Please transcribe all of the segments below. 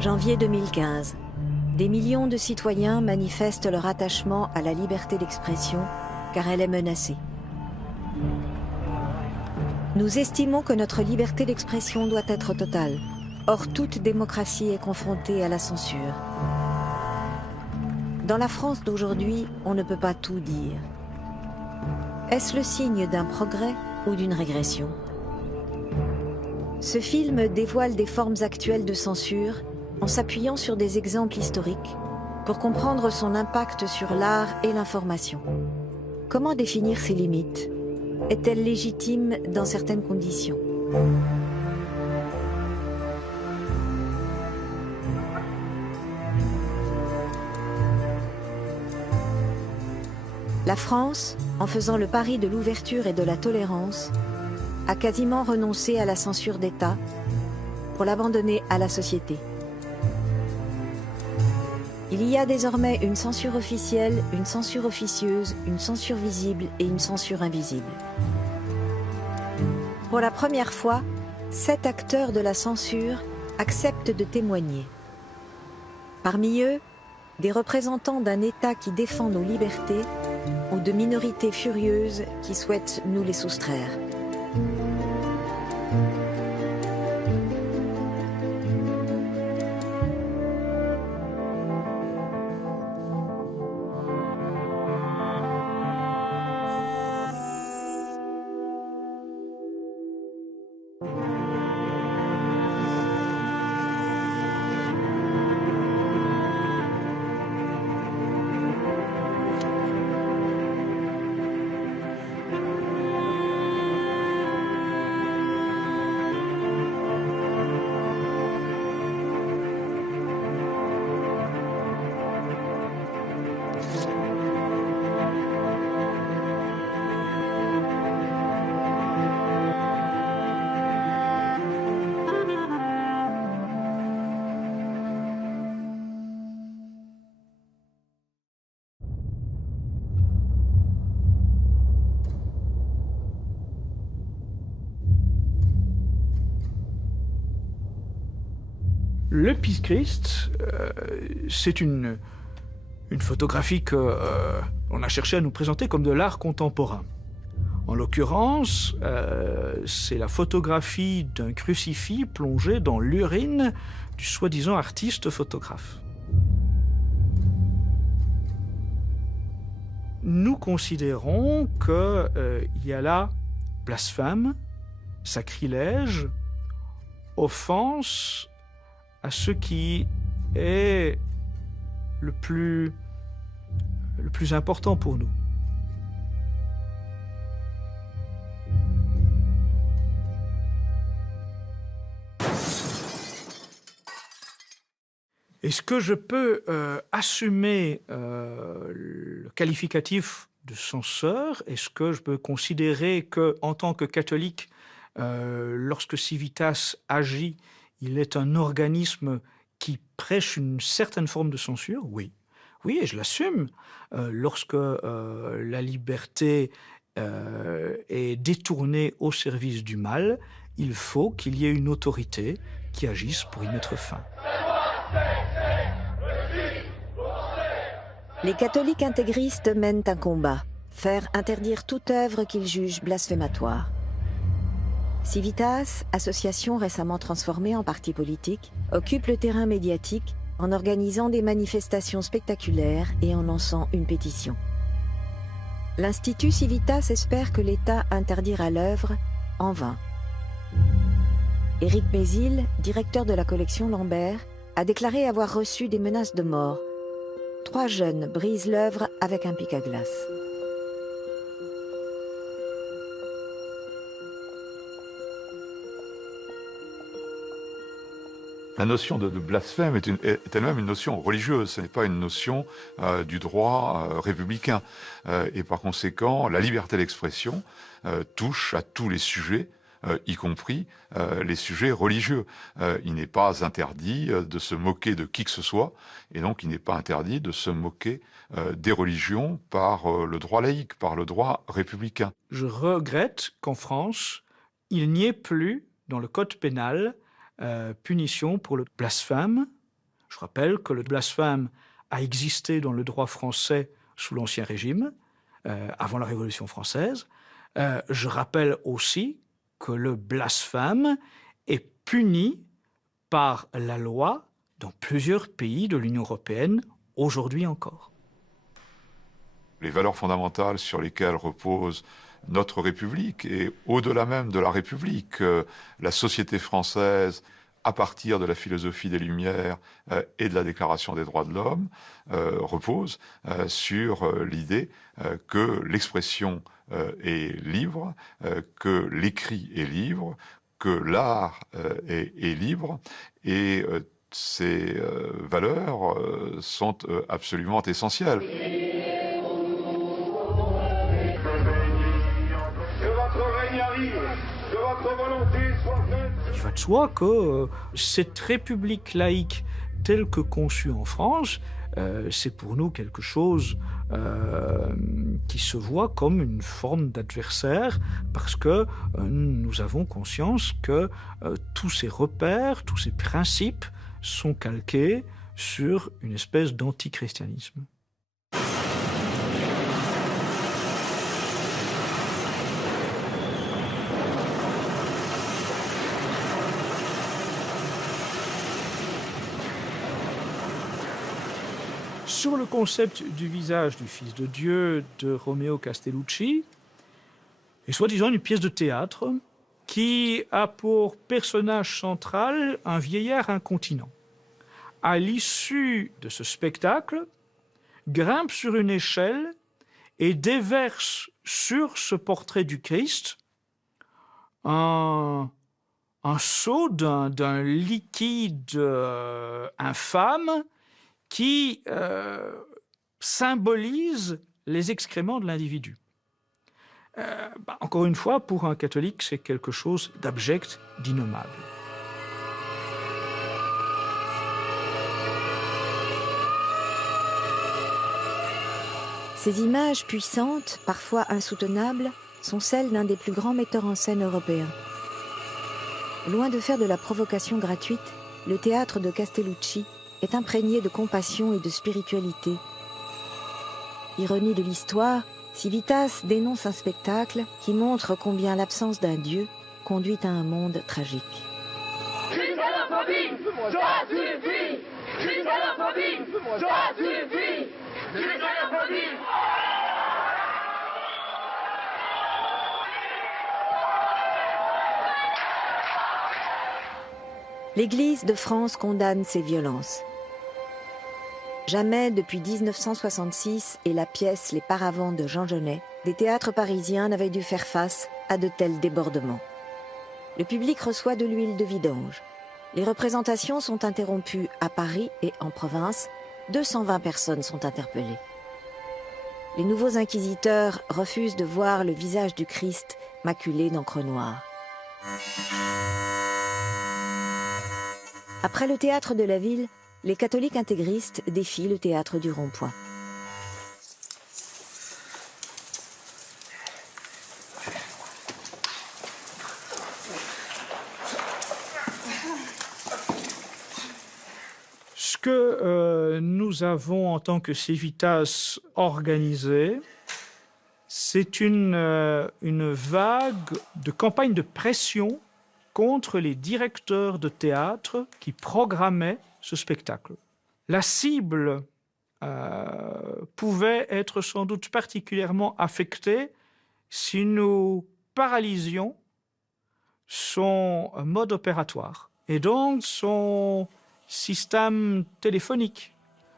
Janvier 2015. Des millions de citoyens manifestent leur attachement à la liberté d'expression car elle est menacée. Nous estimons que notre liberté d'expression doit être totale. Or, toute démocratie est confrontée à la censure. Dans la France d'aujourd'hui, on ne peut pas tout dire. Est-ce le signe d'un progrès ou d'une régression? Ce film dévoile des formes actuelles de censure en s'appuyant sur des exemples historiques pour comprendre son impact sur l'art et l'information. Comment définir ses limites? Est-elle légitime dans certaines conditions? La France, en faisant le pari de l'ouverture et de la tolérance, a quasiment renoncé à la censure d'État pour l'abandonner à la société. Il y a désormais une censure officielle, une censure officieuse, une censure visible et une censure invisible. Pour la première fois, 7 acteurs de la censure acceptent de témoigner. Parmi eux, des représentants d'un État qui défend nos libertés ou de minorités furieuses qui souhaitent nous les soustraire. Le Pisse-Christ, c'est une photographie qu'on a cherché à nous présenter comme de l'art contemporain. En l'occurrence, c'est la photographie d'un crucifix plongé dans l'urine du soi-disant artiste photographe. Nous considérons qu'il y a là blasphème, sacrilège, offense à ce qui est le plus important pour nous. Est-ce que je peux assumer le qualificatif de censeur? Est-ce que je peux considérer qu'en tant que catholique, lorsque Civitas agit, il est un organisme qui prêche une certaine forme de censure? Oui. Oui, et je l'assume. Lorsque la liberté est détournée au service du mal, il faut qu'il y ait une autorité qui agisse pour y mettre fin. Les catholiques intégristes mènent un combat, faire interdire toute œuvre qu'ils jugent blasphématoire. Civitas, association récemment transformée en parti politique, occupe le terrain médiatique en organisant des manifestations spectaculaires et en lançant une pétition. L'Institut Civitas espère que l'État interdira l'œuvre en vain. Éric Mézil, directeur de la collection Lambert, a déclaré avoir reçu des menaces de mort. 3 jeunes brisent l'œuvre avec un pic à glace. La notion de blasphème est elle-même une notion religieuse, ce n'est pas une notion du droit républicain. Et par conséquent, la liberté d'expression touche à tous les sujets, y compris les sujets religieux. Il n'est pas interdit de se moquer de qui que ce soit, et donc il n'est pas interdit de se moquer des religions par le droit laïque, par le droit républicain. Je regrette qu'en France, il n'y ait plus, dans le code pénal, punition pour le blasphème, Je rappelle que le blasphème a existé dans le droit français sous l'Ancien Régime, avant la Révolution française. Je rappelle aussi que le blasphème est puni par la loi dans plusieurs pays de l'Union européenne, aujourd'hui encore. Les valeurs fondamentales sur lesquelles repose notre République et au-delà même de la République, la société française, à partir de la philosophie des Lumières et de la Déclaration des droits de l'homme, repose sur l'idée que l'expression est libre, que l'écrit est libre, que l'art est libre, et ces valeurs sont absolument essentielles. Il va de soi que cette république laïque telle que conçue en France, c'est pour nous quelque chose qui se voit comme une forme d'adversaire, parce que nous avons conscience que tous ces repères, tous ces principes sont calqués sur une espèce d'antichristianisme. Sur le concept du visage du Fils de Dieu de Romeo Castellucci, est soi-disant une pièce de théâtre qui a pour personnage central un vieillard incontinent. À l'issue de ce spectacle, grimpe sur une échelle et déverse sur ce portrait du Christ un seau d'un liquide infâme qui symbolise les excréments de l'individu. Encore une fois, pour un catholique, c'est quelque chose d'abject, d'innommable. Ces images puissantes, parfois insoutenables, sont celles d'un des plus grands metteurs en scène européens. Loin de faire de la provocation gratuite, le théâtre de Castellucci est imprégné de compassion et de spiritualité. Ironie de l'histoire, Civitas dénonce un spectacle qui montre combien l'absence d'un Dieu conduit à un monde tragique. Christianophobie, ça suffit! Christianophobie, ça suffit! Christianophobie! L'Église de France condamne ces violences. Jamais depuis 1966 et la pièce Les Paravents de Jean Genet, des théâtres parisiens n'avaient dû faire face à de tels débordements. Le public reçoit de l'huile de vidange. Les représentations sont interrompues à Paris et en province. 220 personnes sont interpellées. Les nouveaux inquisiteurs refusent de voir le visage du Christ maculé d'encre noire. Après le théâtre de la ville, les catholiques intégristes défient le théâtre du Rond-Point. Ce que nous avons en tant que Civitas organisé, c'est une vague de campagne de pression contre les directeurs de théâtre qui programmaient ce spectacle. La cible pouvait être sans doute particulièrement affectée si nous paralysions son mode opératoire et donc son système téléphonique,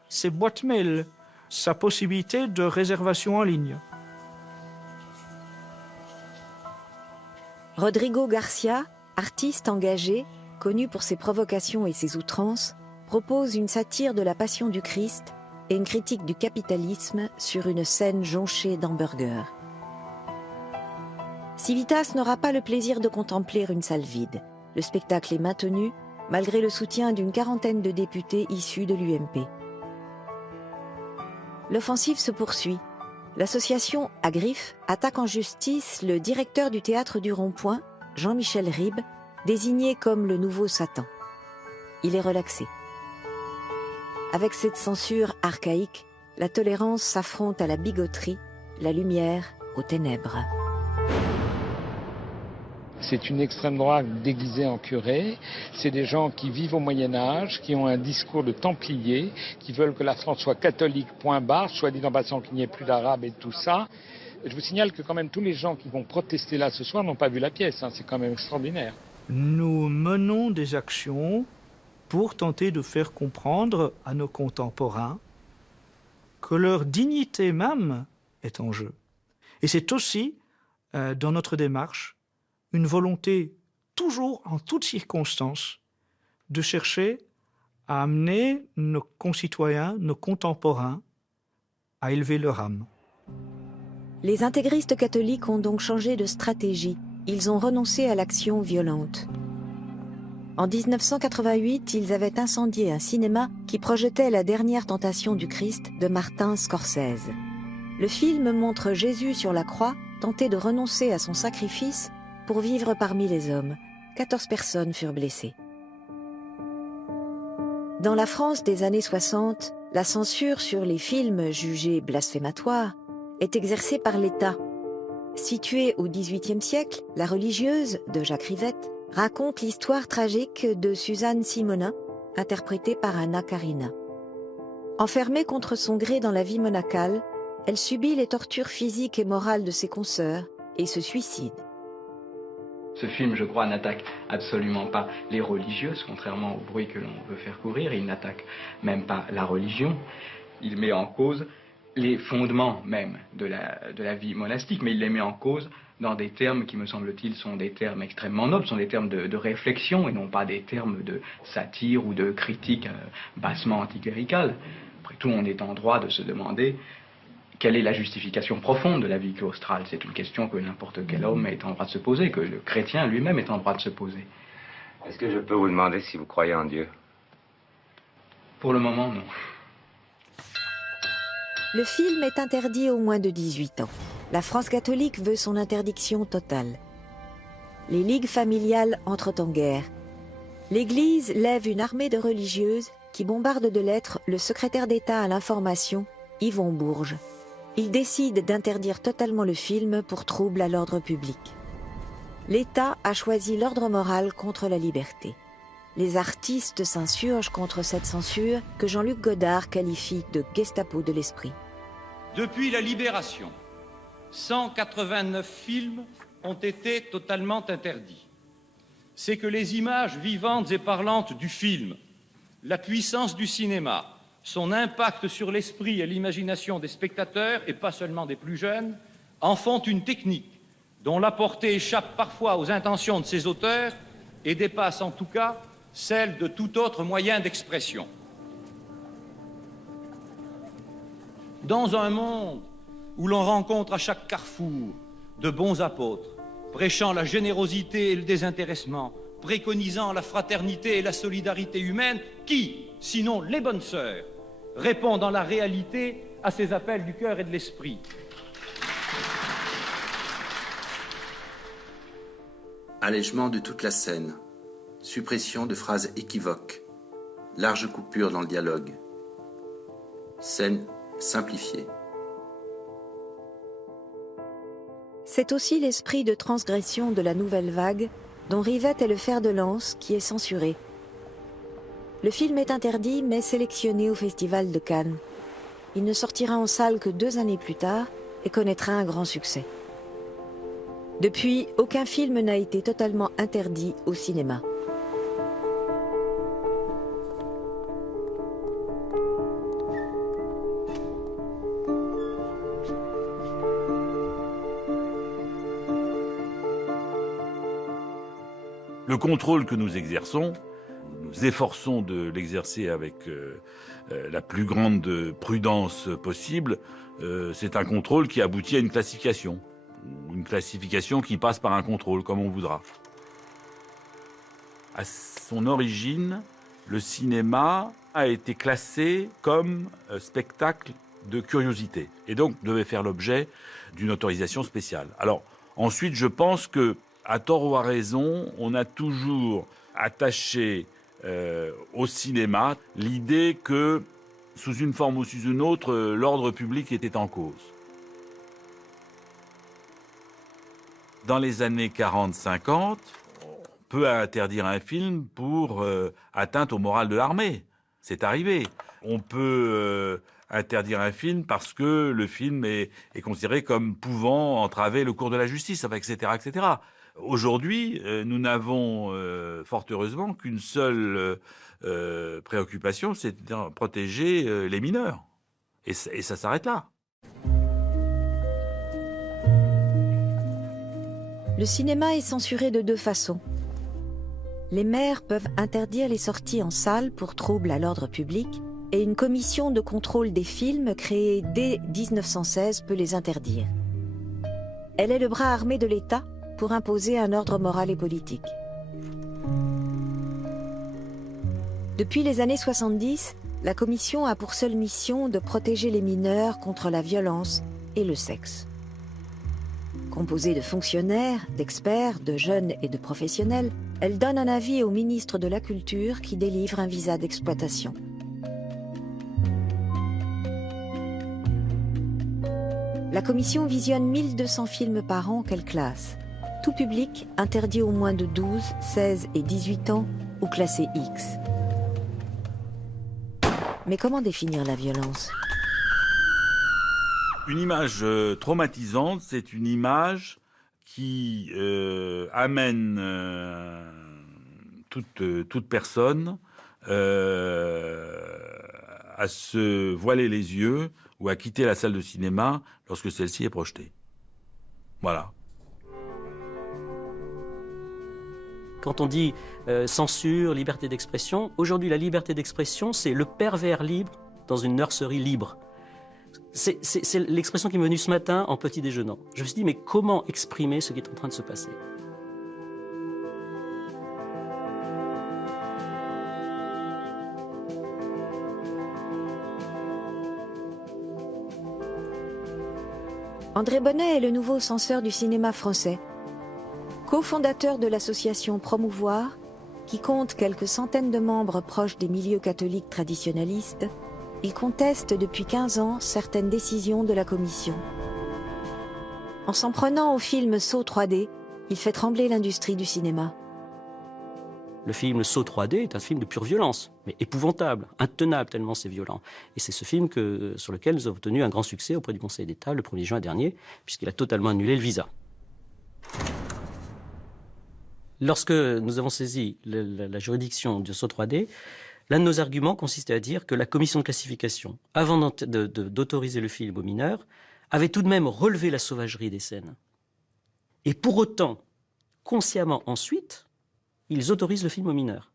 ses boîtes mail, sa possibilité de réservation en ligne. Rodrigo Garcia, artiste engagé, connu pour ses provocations et ses outrances, propose une satire de la Passion du Christ et une critique du capitalisme sur une scène jonchée d'hamburgers. Civitas n'aura pas le plaisir de contempler une salle vide. Le spectacle est maintenu, malgré le soutien d'une quarantaine de députés issus de l'UMP. L'offensive se poursuit. L'association Agrif attaque en justice le directeur du théâtre du Rond-Point, Jean-Michel Ribes, désigné comme le nouveau Satan. Il est relaxé. Avec cette censure archaïque, la tolérance s'affronte à la bigoterie, la lumière aux ténèbres. C'est une extrême droite déguisée en curé. C'est des gens qui vivent au Moyen-Âge, qui ont un discours de templiers, qui veulent que la France soit catholique, point barre, soit dit en passant qu'il n'y ait plus d'arabes et tout ça. Je vous signale que quand même tous les gens qui vont protester là ce soir n'ont pas vu la pièce. C'est quand même extraordinaire. Nous menons des actions pour tenter de faire comprendre à nos contemporains que leur dignité même est en jeu. Et c'est aussi, dans notre démarche, une volonté, toujours en toutes circonstances, de chercher à amener nos concitoyens, nos contemporains, à élever leur âme. Les intégristes catholiques ont donc changé de stratégie. Ils ont renoncé à l'action violente. En 1988, ils avaient incendié un cinéma qui projetait La dernière tentation du Christ de Martin Scorsese. Le film montre Jésus sur la croix tenter de renoncer à son sacrifice pour vivre parmi les hommes. 14 personnes furent blessées. Dans la France des années 60, la censure sur les films jugés blasphématoires est exercée par l'État. Située au XVIIIe siècle, La religieuse de Jacques Rivette raconte l'histoire tragique de Suzanne Simonin, interprétée par Anna Karina. Enfermée contre son gré dans la vie monacale, elle subit les tortures physiques et morales de ses consoeurs et se suicide. Ce film, je crois, n'attaque absolument pas les religieuses, contrairement au bruit que l'on veut faire courir. Il n'attaque même pas la religion. Il met en cause les fondements même de la vie monastique, mais il les met en cause dans des termes qui, me semble-t-il, sont des termes extrêmement nobles, sont des termes de réflexion et non pas des termes de satire ou de critique bassement anticléricale. Après tout, on est en droit de se demander quelle est la justification profonde de la vie claustrale. C'est une question que n'importe quel homme est en droit de se poser, que le chrétien lui-même est en droit de se poser. Est-ce que je peux vous demander si vous croyez en Dieu? Pour le moment, non. Le film est interdit aux moins de 18 ans. La France catholique veut son interdiction totale. Les ligues familiales entrent en guerre. L'Église lève une armée de religieuses qui bombardent de lettres le secrétaire d'État à l'information, Yvon Bourges. Il décide d'interdire totalement le film pour trouble à l'ordre public. L'État a choisi l'ordre moral contre la liberté. Les artistes s'insurgent contre cette censure que Jean-Luc Godard qualifie de Gestapo de l'esprit. Depuis la Libération, 189 films ont été totalement interdits. C'est que les images vivantes et parlantes du film, la puissance du cinéma, son impact sur l'esprit et l'imagination des spectateurs, et pas seulement des plus jeunes, en font une technique dont la portée échappe parfois aux intentions de ses auteurs et dépasse en tout cas celle de tout autre moyen d'expression. Dans un monde où l'on rencontre à chaque carrefour de bons apôtres, prêchant la générosité et le désintéressement, préconisant la fraternité et la solidarité humaine, qui, sinon les bonnes sœurs, répond dans la réalité à ces appels du cœur et de l'esprit. Allègement de toute la scène, suppression de phrases équivoques, large coupure dans le dialogue, scène simplifiée. C'est aussi l'esprit de transgression de la nouvelle vague dont Rivette est le fer de lance qui est censuré. Le film est interdit mais sélectionné au Festival de Cannes. Il ne sortira en salle que 2 années plus tard et connaîtra un grand succès. Depuis, aucun film n'a été totalement interdit au cinéma. Le contrôle que nous exerçons, nous efforçons de l'exercer avec la plus grande prudence possible. C'est un contrôle qui aboutit à une classification qui passe par un contrôle, comme on voudra. À son origine, le cinéma a été classé comme spectacle de curiosité et donc devait faire l'objet d'une autorisation spéciale. Alors ensuite, je pense que, à tort ou à raison, on a toujours attaché au cinéma l'idée que Sous une forme ou sous une autre, l'ordre public était en cause. Dans les années 40-50, on peut interdire un film pour atteinte au moral de l'armée. C'est arrivé. On peut interdire un film parce que le film est considéré comme pouvant entraver le cours de la justice, etc., etc. Aujourd'hui, nous n'avons fort heureusement qu'une seule préoccupation, c'est de protéger les mineurs. Et ça s'arrête là. Le cinéma est censuré de deux façons. Les maires peuvent interdire les sorties en salle pour trouble à l'ordre public, et une commission de contrôle des films créée dès 1916 peut les interdire. Elle est le bras armé de l'État pour imposer un ordre moral et politique. Depuis les années 70, la commission a pour seule mission de protéger les mineurs contre la violence et le sexe. Composée de fonctionnaires, d'experts, de jeunes et de professionnels, elle donne un avis au ministre de la Culture qui délivre un visa d'exploitation. La commission visionne 1200 films par an qu'elle classe. Tout public interdit aux moins de 12, 16 et 18 ans ou classé X. Mais comment définir la violence ? Une image traumatisante, c'est une image qui amène toute personne à se voiler les yeux ou à quitter la salle de cinéma lorsque celle-ci est projetée. Voilà. Quand on dit censure, liberté d'expression, aujourd'hui la liberté d'expression, c'est le pervers libre dans une nurserie libre. C'est l'expression qui m'est venue ce matin en petit déjeunant. Je me suis dit, mais comment exprimer ce qui est en train de se passer ? André Bonnet est le nouveau censeur du cinéma français. Co-fondateur de l'association Promouvoir, qui compte quelques centaines de membres proches des milieux catholiques traditionnalistes, il conteste depuis 15 ans certaines décisions de la commission. En s'en prenant au film Saut 3D, il fait trembler l'industrie du cinéma. Le film Saut 3D est un film de pure violence, mais épouvantable, intenable tellement c'est violent. Et c'est ce film sur lequel nous avons obtenu un grand succès auprès du Conseil d'État le 1er juin dernier, puisqu'il a totalement annulé le visa. Lorsque nous avons saisi la juridiction de Saut 3D, l'un de nos arguments consistait à dire que la commission de classification, avant d'autoriser le film aux mineurs, avait tout de même relevé la sauvagerie des scènes. Et pour autant, consciemment ensuite, ils autorisent le film aux mineurs.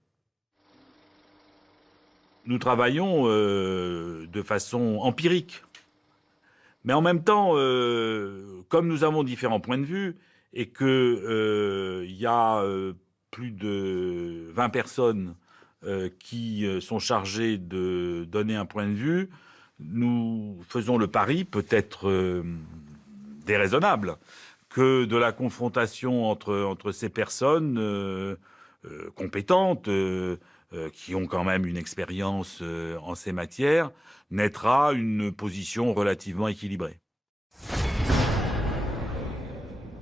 Nous travaillons de façon empirique. Mais en même temps, comme nous avons différents points de vue, et qu'il y a plus de 20 personnes qui sont chargées de donner un point de vue, nous faisons le pari, peut-être déraisonnable, que de la confrontation entre ces personnes compétentes, qui ont quand même une expérience en ces matières, naîtra une position relativement équilibrée.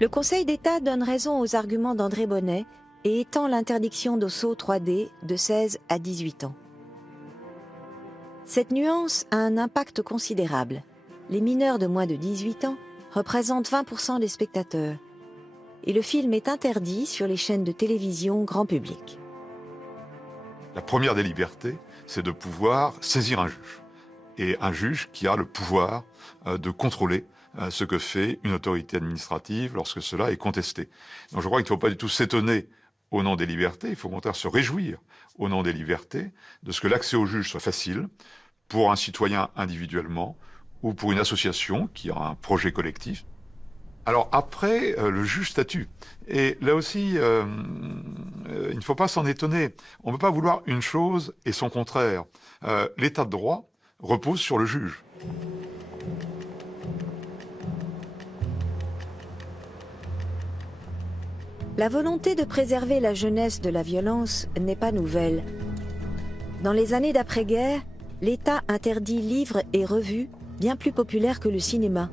Le Conseil d'État donne raison aux arguments d'André Bonnet et étend l'interdiction de saut 3D de 16 à 18 ans. Cette nuance a un impact considérable. Les mineurs de moins de 18 ans représentent 20% des spectateurs. Et le film est interdit sur les chaînes de télévision grand public. La première des libertés, c'est de pouvoir saisir un juge. Et un juge qui a le pouvoir de contrôler ce que fait une autorité administrative lorsque cela est contesté. Donc je crois qu'il ne faut pas du tout s'étonner au nom des libertés, il faut au contraire se réjouir au nom des libertés de ce que l'accès au juge soit facile pour un citoyen individuellement ou pour une association qui a un projet collectif. Alors après, le juge statue. Et là aussi, il ne faut pas s'en étonner. On ne peut pas vouloir une chose et son contraire. L'état de droit repose sur le juge. La volonté de préserver la jeunesse de la violence n'est pas nouvelle. Dans les années d'après-guerre, l'État interdit livres et revues bien plus populaires que le cinéma.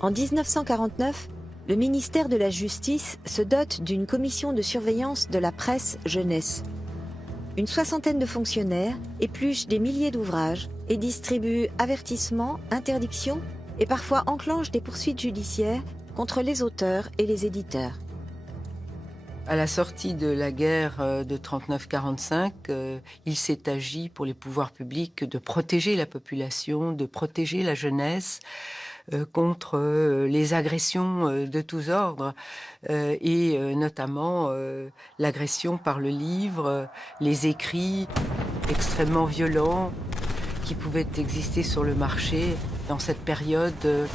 En 1949, le ministère de la Justice se dote d'une commission de surveillance de la presse jeunesse. Une soixantaine de fonctionnaires épluchent des milliers d'ouvrages et distribuent avertissements, interdictions et parfois enclenchent des poursuites judiciaires contre les auteurs et les éditeurs. À la sortie de la guerre de 39-45, il s'est agi pour les pouvoirs publics de protéger la population, de protéger la jeunesse contre les agressions de tous ordres et notamment l'agression par le livre, les écrits extrêmement violents qui pouvaient exister sur le marché dans cette période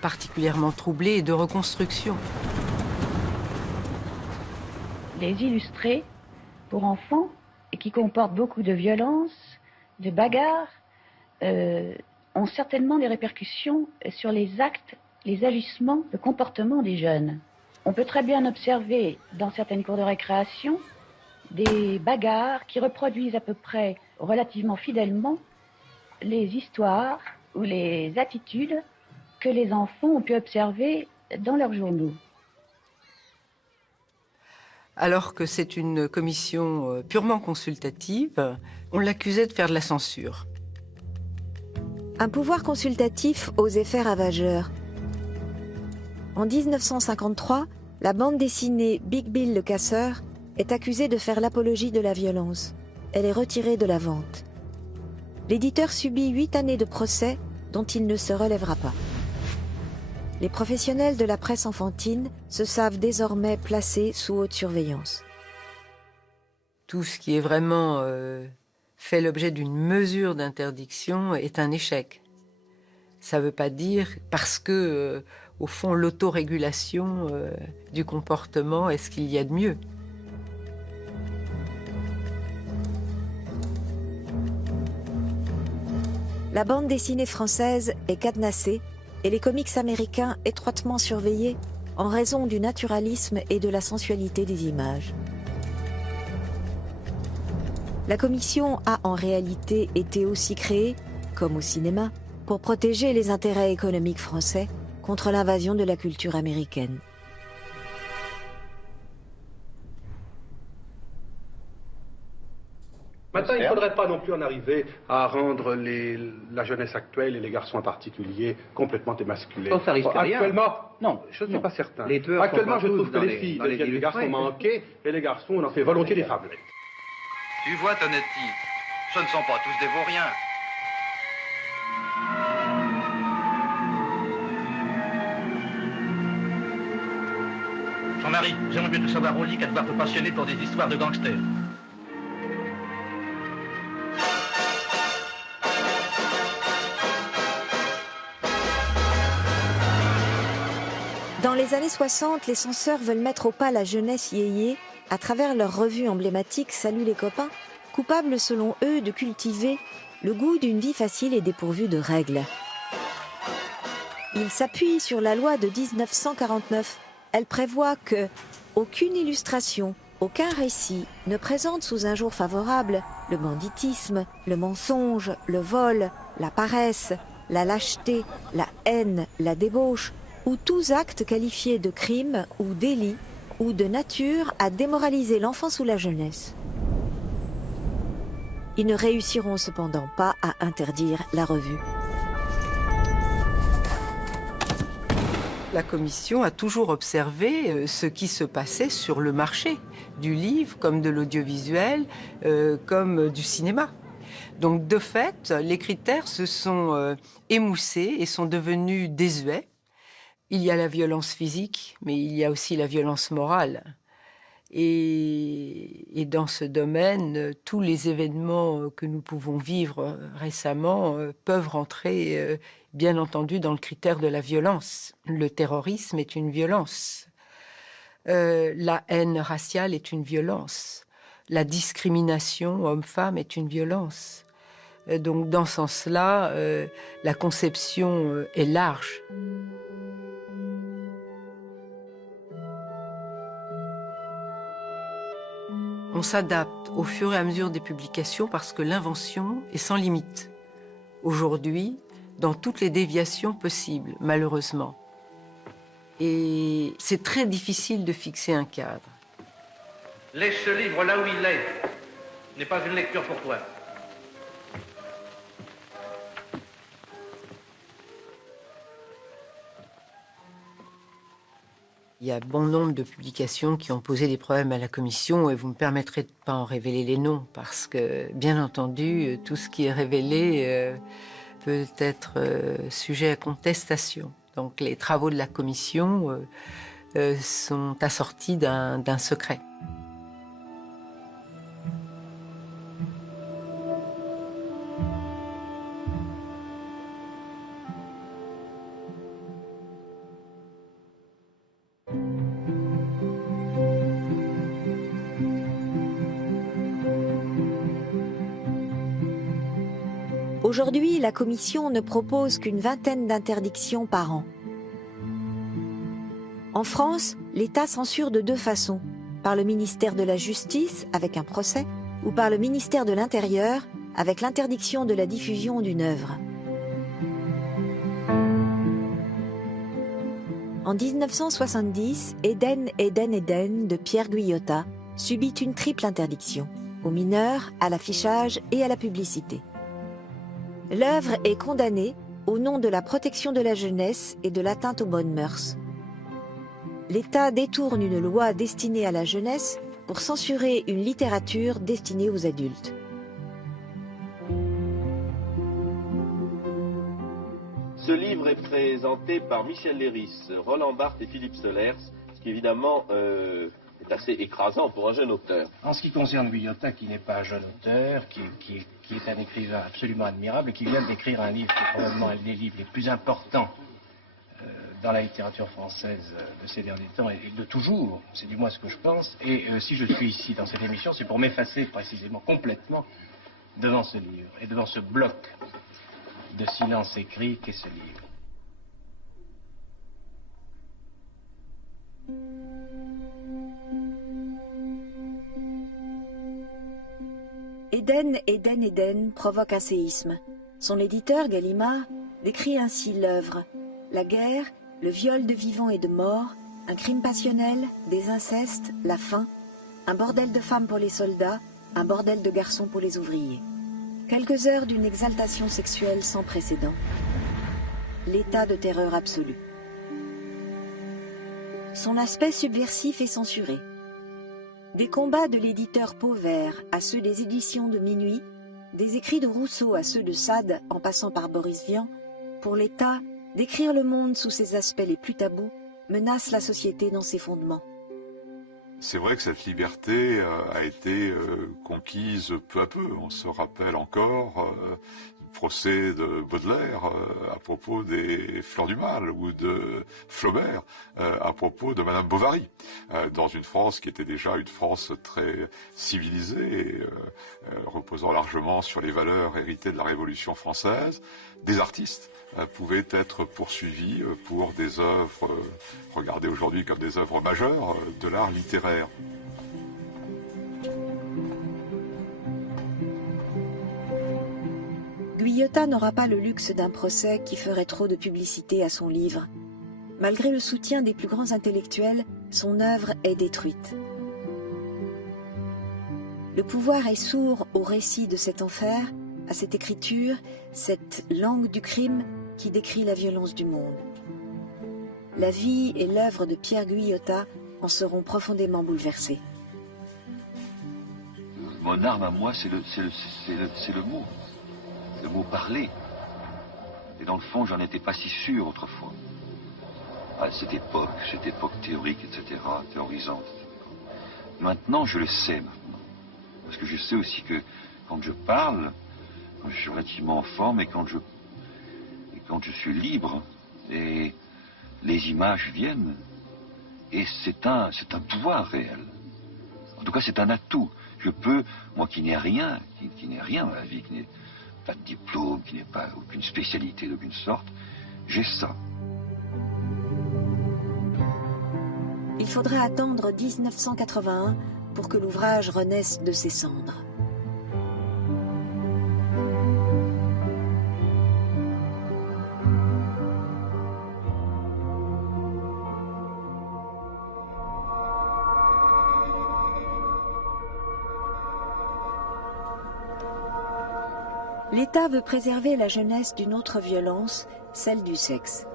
particulièrement troublée et de reconstruction. Les illustrés pour enfants et qui comportent beaucoup de violence, de bagarres, ont certainement des répercussions sur les actes, les agissements, le comportement des jeunes. On peut très bien observer dans certaines cours de récréation des bagarres qui reproduisent à peu près relativement fidèlement les histoires ou les attitudes que les enfants ont pu observer dans leurs journaux. Alors que c'est une commission purement consultative, on l'accusait de faire de la censure. Un pouvoir consultatif aux effets ravageurs. En 1953, la bande dessinée Big Bill le Casseur est accusée de faire l'apologie de la violence. Elle est retirée de la vente. L'éditeur subit 8 années de procès dont il ne se relèvera pas. Les professionnels de la presse enfantine se savent désormais placés sous haute surveillance. Tout ce qui est vraiment fait l'objet d'une mesure d'interdiction est un échec. Ça ne veut pas dire parce que, au fond, l'autorégulation du comportement est ce qu'il y a de mieux. La bande dessinée française est cadenassée et les comics américains étroitement surveillés en raison du naturalisme et de la sensualité des images. La commission a en réalité été aussi créée, comme au cinéma, pour protéger les intérêts économiques français contre l'invasion de la culture américaine. Maintenant, il ne faudrait pas non plus en arriver à rendre la jeunesse actuelle et les garçons en particulier complètement émasculés. Ça risque rien. Actuellement, non, je ne suis pas certain. Les deux actuellement, je trouve que les les filles deviennent des garçons manqués et les garçons, on en fait volontiers des fablettes. Tu vois, Tonetti, ce ne sont pas tous des vauriens. Jean-Marie, j'aimerais bien te savoir au lit qu'à devoir te passionner pour des histoires de gangsters. Dans les années 60, les censeurs veulent mettre au pas la jeunesse yéyé à travers leur revue emblématique Salut les copains, coupables selon eux de cultiver le goût d'une vie facile et dépourvue de règles. Ils s'appuient sur la loi de 1949. Elle prévoit que aucune illustration, aucun récit ne présente sous un jour favorable le banditisme, le mensonge, le vol, la paresse, la lâcheté, la haine, la débauche, ou tous actes qualifiés de crimes ou délits ou de nature à démoraliser l'enfance ou la jeunesse. Ils ne réussiront cependant pas à interdire la revue. La commission a toujours observé ce qui se passait sur le marché du livre, comme de l'audiovisuel, comme du cinéma. Donc de fait, les critères se sont émoussés et sont devenus désuets. Il y a la violence physique, mais il y a aussi la violence morale. Et dans ce domaine, tous les événements que nous pouvons vivre récemment peuvent rentrer, bien entendu, dans le critère de la violence. Le terrorisme est une violence. La haine raciale est une violence. La discrimination homme-femme est une violence. Donc, dans ce sens-là, la conception est large. On s'adapte au fur et à mesure des publications parce que l'invention est sans limite. Aujourd'hui, dans toutes les déviations possibles, malheureusement. Et c'est très difficile de fixer un cadre. Laisse ce livre là où il est. Ce n'est pas une lecture pour toi. Il y a bon nombre de publications qui ont posé des problèmes à la commission et vous me permettrez de ne pas en révéler les noms parce que, bien entendu, tout ce qui est révélé peut être sujet à contestation. Donc les travaux de la commission sont assortis d'un secret. Aujourd'hui, la Commission ne propose qu'une vingtaine d'interdictions par an. En France, l'État censure de deux façons, par le ministère de la Justice, avec un procès, ou par le ministère de l'Intérieur, avec l'interdiction de la diffusion d'une œuvre. En 1970, Eden, Eden, Eden de Pierre Guyotat subit une triple interdiction, aux mineurs, à l'affichage et à la publicité. L'œuvre est condamnée au nom de la protection de la jeunesse et de l'atteinte aux bonnes mœurs. L'État détourne une loi destinée à la jeunesse pour censurer une littérature destinée aux adultes. Ce livre est présenté par Michel Léris, Roland Barthes et Philippe Solers, ce qui évidemment est assez écrasant pour un jeune auteur. En ce qui concerne Guyotat, qui n'est pas un jeune auteur, qui est un écrivain absolument admirable et qui vient d'écrire un livre qui est probablement un des livres les plus importants dans la littérature française de ces derniers temps et de toujours, c'est du moins ce que je pense. Et si je suis ici dans cette émission, c'est pour m'effacer précisément complètement devant ce livre et devant ce bloc de silence écrit qu'est ce livre. Eden, Eden, Eden provoque un séisme. Son éditeur, Gallimard, décrit ainsi l'œuvre. La guerre, le viol de vivants et de morts, un crime passionnel, des incestes, la faim, un bordel de femmes pour les soldats, un bordel de garçons pour les ouvriers. Quelques heures d'une exaltation sexuelle sans précédent. L'état de terreur absolue. Son aspect subversif est censuré. Des combats de l'éditeur Pauvert à ceux des éditions de Minuit, des écrits de Rousseau à ceux de Sade en passant par Boris Vian, pour l'État, décrire le monde sous ses aspects les plus tabous menace la société dans ses fondements. C'est vrai que cette liberté a été conquise peu à peu. On se rappelle encore du procès de Baudelaire à propos des Fleurs du Mal ou de Flaubert à propos de Madame Bovary, dans une France qui était déjà une France très civilisée et reposant largement sur les valeurs héritées de la Révolution française. Des artistes pouvaient être poursuivis pour des œuvres regardées aujourd'hui comme des œuvres majeures de l'art littéraire. Guyotat n'aura pas le luxe d'un procès qui ferait trop de publicité à son livre. Malgré le soutien des plus grands intellectuels, son œuvre est détruite. Le pouvoir est sourd au récit de cet enfer, à cette écriture, cette langue du crime qui décrit la violence du monde. La vie et l'œuvre de Pierre Guyotat en seront profondément bouleversées. Mon arme à moi, c'est le mot parlé. Et dans le fond, j'en étais pas si sûr autrefois. À cette époque théorique, etc., théorisante, etc. Maintenant, je le sais maintenant. Parce que je sais aussi que quand je parle, quand je suis relativement en forme et quand je suis libre, et les images viennent, et c'est un pouvoir réel. En tout cas, c'est un atout. Je peux, moi qui n'ai rien, qui n'ai rien dans la vie, qui n'ai pas de diplôme, qui n'ai pas aucune spécialité d'aucune sorte, j'ai ça. Il faudra attendre 1981 pour que l'ouvrage renaisse de ses cendres. L'État veut préserver la jeunesse d'une autre violence, celle du sexe.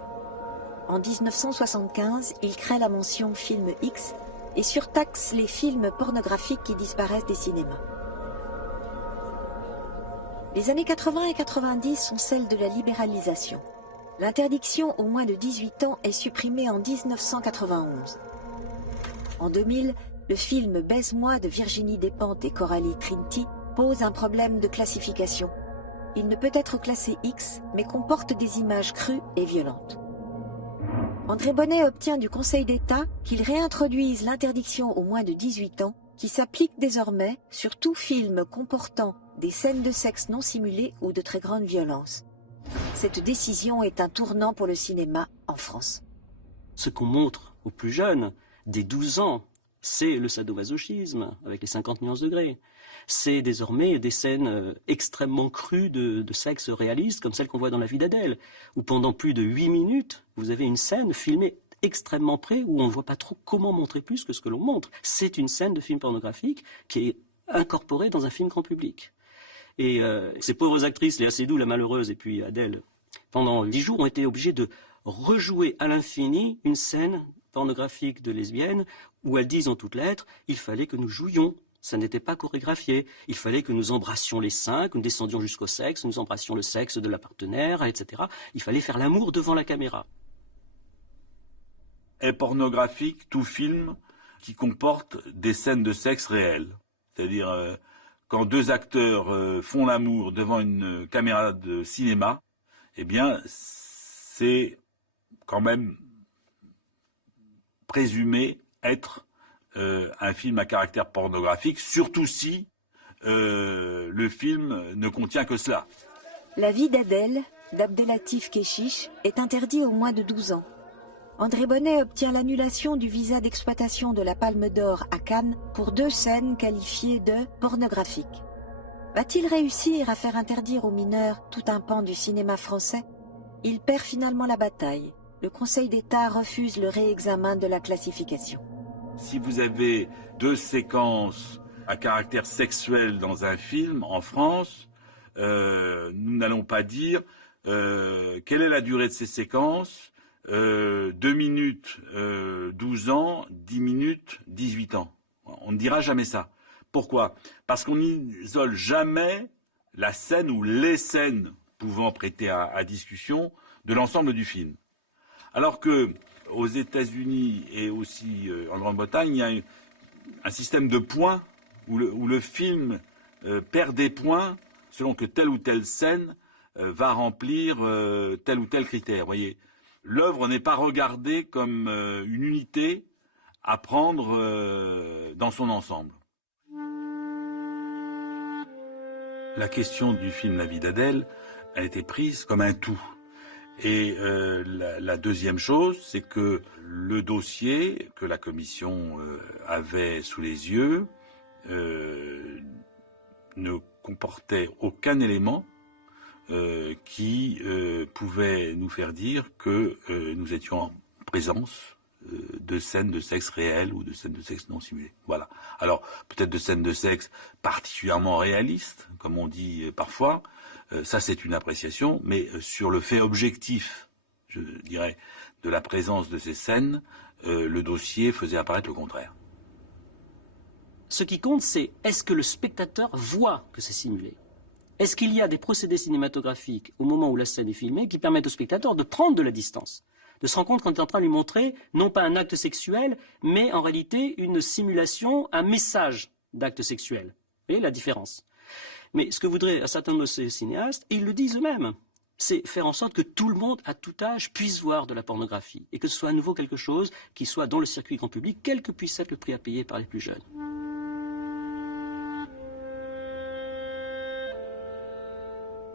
En 1975, il crée la mention film X et surtaxe les films pornographiques qui disparaissent des cinémas. Les années 80 et 90 sont celles de la libéralisation. L'interdiction aux moins de 18 ans est supprimée en 1991. En 2000, le film Baise-moi de Virginie Despentes et Coralie Trinity pose un problème de classification. Il ne peut être classé X, mais comporte des images crues et violentes. André Bonnet obtient du Conseil d'État qu'il réintroduise l'interdiction aux moins de 18 ans, qui s'applique désormais sur tout film comportant des scènes de sexe non simulées ou de très grande violence. Cette décision est un tournant pour le cinéma en France. Ce qu'on montre aux plus jeunes, dès 12 ans, c'est le sadomasochisme, avec les 50 nuances degrés. C'est désormais des scènes extrêmement crues de sexe réaliste, comme celle qu'on voit dans La vie d'Adèle, où pendant plus de 8 minutes, vous avez une scène filmée extrêmement près, où on ne voit pas trop comment montrer plus que ce que l'on montre. C'est une scène de film pornographique qui est incorporée dans un film grand public. Et ces pauvres actrices, Léa Seydoux, la malheureuse, et puis Adèle, pendant 10 jours, ont été obligées de rejouer à l'infini une scène pornographique de lesbiennes, où elles disent en toutes lettres, il fallait que nous jouions. Ça n'était pas chorégraphié. Il fallait que nous embrassions les seins, que nous descendions jusqu'au sexe, nous embrassions le sexe de la partenaire, etc. Il fallait faire l'amour devant la caméra. Est pornographique tout film qui comporte des scènes de sexe réelles. C'est-à-dire, quand deux acteurs font l'amour devant une caméra de cinéma, eh bien, c'est quand même présumé être un film à caractère pornographique, surtout si le film ne contient que cela. La vie d'Adèle, d'Abdelatif Kechiche, est interdit aux moins de 12 ans. André Bonnet obtient l'annulation du visa d'exploitation de la Palme d'Or à Cannes pour 2 scènes qualifiées de pornographiques. Va-t-il réussir à faire interdire aux mineurs tout un pan du cinéma français? Il perd finalement la bataille. Le Conseil d'État refuse le réexamen de la classification. Si vous avez 2 séquences à caractère sexuel dans un film en France, nous n'allons pas dire quelle est la durée de ces séquences, 2 minutes 12 ans, 10 minutes 18 ans. On ne dira jamais ça. Pourquoi? Parce qu'on n'isole jamais la scène ou les scènes pouvant prêter à discussion de l'ensemble du film. Alors que aux États-Unis et aussi en Grande-Bretagne, il y a un système de points où le film perd des points selon que telle ou telle scène va remplir tel ou tel critère. Vous voyez, l'œuvre n'est pas regardée comme une unité à prendre dans son ensemble. La question du film La vie d'Adèle a été prise comme un tout. Et la deuxième chose, c'est que le dossier que la commission avait sous les yeux ne comportait aucun élément qui pouvait nous faire dire que nous étions en présence de scènes de sexe réelles ou de scènes de sexe non simulées. Voilà. Alors, peut-être de scènes de sexe particulièrement réalistes, comme on dit parfois, ça c'est une appréciation, mais sur le fait objectif, je dirais, de la présence de ces scènes, le dossier faisait apparaître le contraire. Ce qui compte, c'est est-ce que le spectateur voit que c'est simulé? Est-ce qu'il y a des procédés cinématographiques au moment où la scène est filmée qui permettent au spectateur de prendre de la distance, de se rendre compte qu'on est en train de lui montrer non pas un acte sexuel, mais en réalité une simulation, un message d'acte sexuel. Vous voyez la différence? Mais ce que voudraient un certain nombre de ces cinéastes, et ils le disent eux-mêmes, c'est faire en sorte que tout le monde, à tout âge, puisse voir de la pornographie, et que ce soit à nouveau quelque chose qui soit dans le circuit grand public, quel que puisse être le prix à payer par les plus jeunes.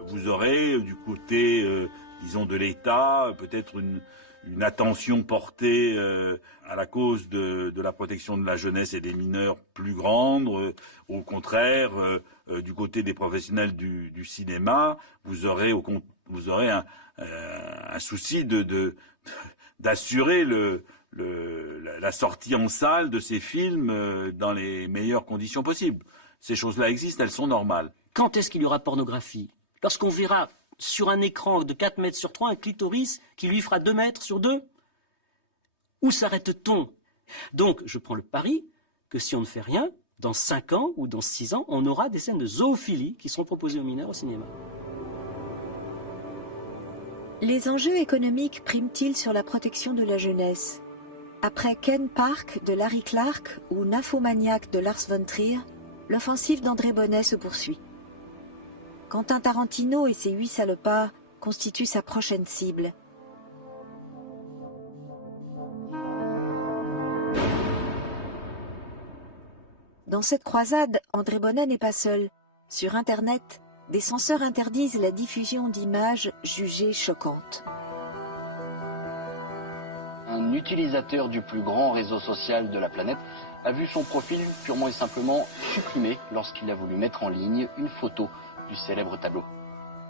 Vous aurez du côté disons, de l'État, peut-être une attention portée à la cause de la protection de la jeunesse et des mineurs plus grande. Au contraire, du côté des professionnels du cinéma, vous aurez un souci d'assurer la sortie en salle de ces films dans les meilleures conditions possibles. Ces choses-là existent, elles sont normales. Quand est-ce qu'il y aura pornographie? Lorsqu'on verra sur un écran de 4 mètres sur 3 un clitoris qui lui fera 2 mètres sur 2? Où s'arrête-t-on? Donc, je prends le pari que si on ne fait rien, dans 5 ans ou dans 6 ans, on aura des scènes de zoophilie qui seront proposées aux mineurs au cinéma. Les enjeux économiques priment-ils sur la protection de la jeunesse? Après Ken Park de Larry Clark ou Nymphomaniac de Lars von Trier, l'offensive d'André Bonnet se poursuit. Quentin Tarantino et ses 8 salopards constituent sa prochaine cible. Dans cette croisade, André Bonnet n'est pas seul. Sur Internet, des censeurs interdisent la diffusion d'images jugées choquantes. Un utilisateur du plus grand réseau social de la planète a vu son profil purement et simplement supprimé lorsqu'il a voulu mettre en ligne une photo du célèbre tableau.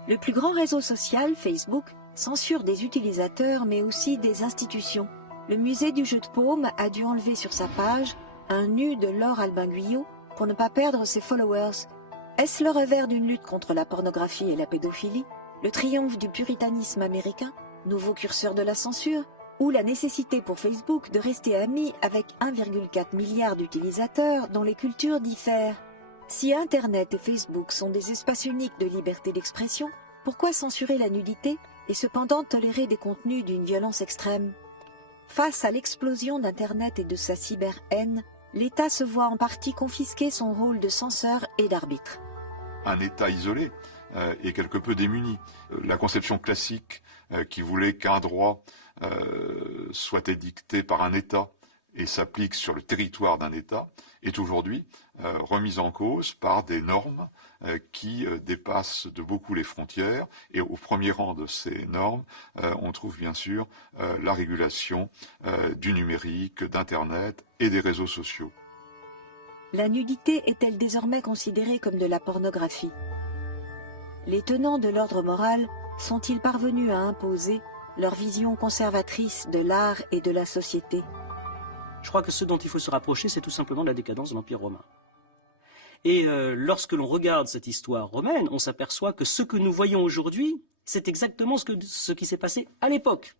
Le plus grand réseau social, Facebook, censure des utilisateurs mais aussi des institutions. Le musée du jeu de paume a dû enlever sur sa page un nu de Laure Albin Guyot pour ne pas perdre ses followers. Est-ce le revers d'une lutte contre la pornographie et la pédophilie, le triomphe du puritanisme américain, nouveau curseur de la censure, ou la nécessité pour Facebook de rester ami avec 1,4 milliard d'utilisateurs dont les cultures diffèrent? Si Internet et Facebook sont des espaces uniques de liberté d'expression, pourquoi censurer la nudité et cependant tolérer des contenus d'une violence extrême? Face à l'explosion d'Internet et de sa cyber-haine, l'État se voit en partie confisquer son rôle de censeur et d'arbitre. Un État isolé est quelque peu démuni. La conception classique qui voulait qu'un droit soit édicté par un État et s'applique sur le territoire d'un État est aujourd'hui remise en cause par des normes qui dépassent de beaucoup les frontières. Et au premier rang de ces normes, on trouve bien sûr la régulation du numérique, d'Internet et des réseaux sociaux. La nudité est-elle désormais considérée comme de la pornographie? Les tenants de l'ordre moral sont-ils parvenus à imposer leur vision conservatrice de l'art et de la société? Je crois que ce dont il faut se rapprocher, c'est tout simplement la décadence de l'Empire romain. Et lorsque l'on regarde cette histoire romaine, on s'aperçoit que ce que nous voyons aujourd'hui, c'est exactement ce qui s'est passé à l'époque.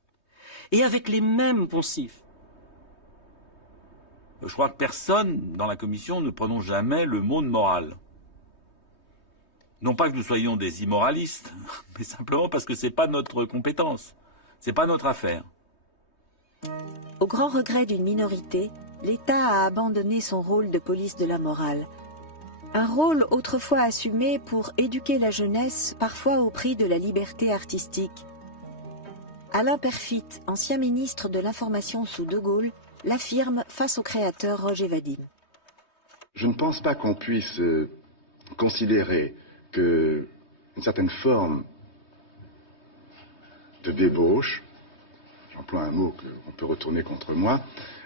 Et avec les mêmes poncifs. Je crois que personne dans la commission ne prononce jamais le mot de morale. Non pas que nous soyons des immoralistes, mais simplement parce que ce n'est pas notre compétence, ce n'est pas notre affaire. Au grand regret d'une minorité, l'État a abandonné son rôle de police de la morale. Un rôle autrefois assumé pour éduquer la jeunesse, parfois au prix de la liberté artistique. Alain Perfit, ancien ministre de l'Information sous De Gaulle, l'affirme face au créateur Roger Vadim. Je ne pense pas qu'on puisse considérer qu'une certaine forme de débauche, j'emploie un mot qu'on peut retourner contre moi,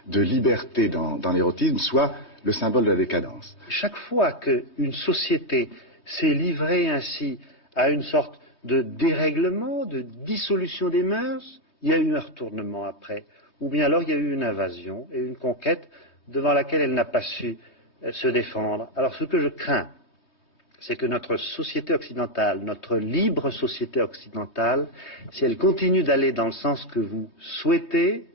de liberté dans l'érotisme soit le symbole de la décadence. Chaque fois qu'une société s'est livrée ainsi à une sorte de dérèglement, de dissolution des mœurs, il y a eu un retournement après. Ou bien alors il y a eu une invasion et une conquête devant laquelle elle n'a pas su se défendre. Alors ce que je crains, c'est que notre société occidentale, notre libre société occidentale, si elle continue d'aller dans le sens que vous souhaitez,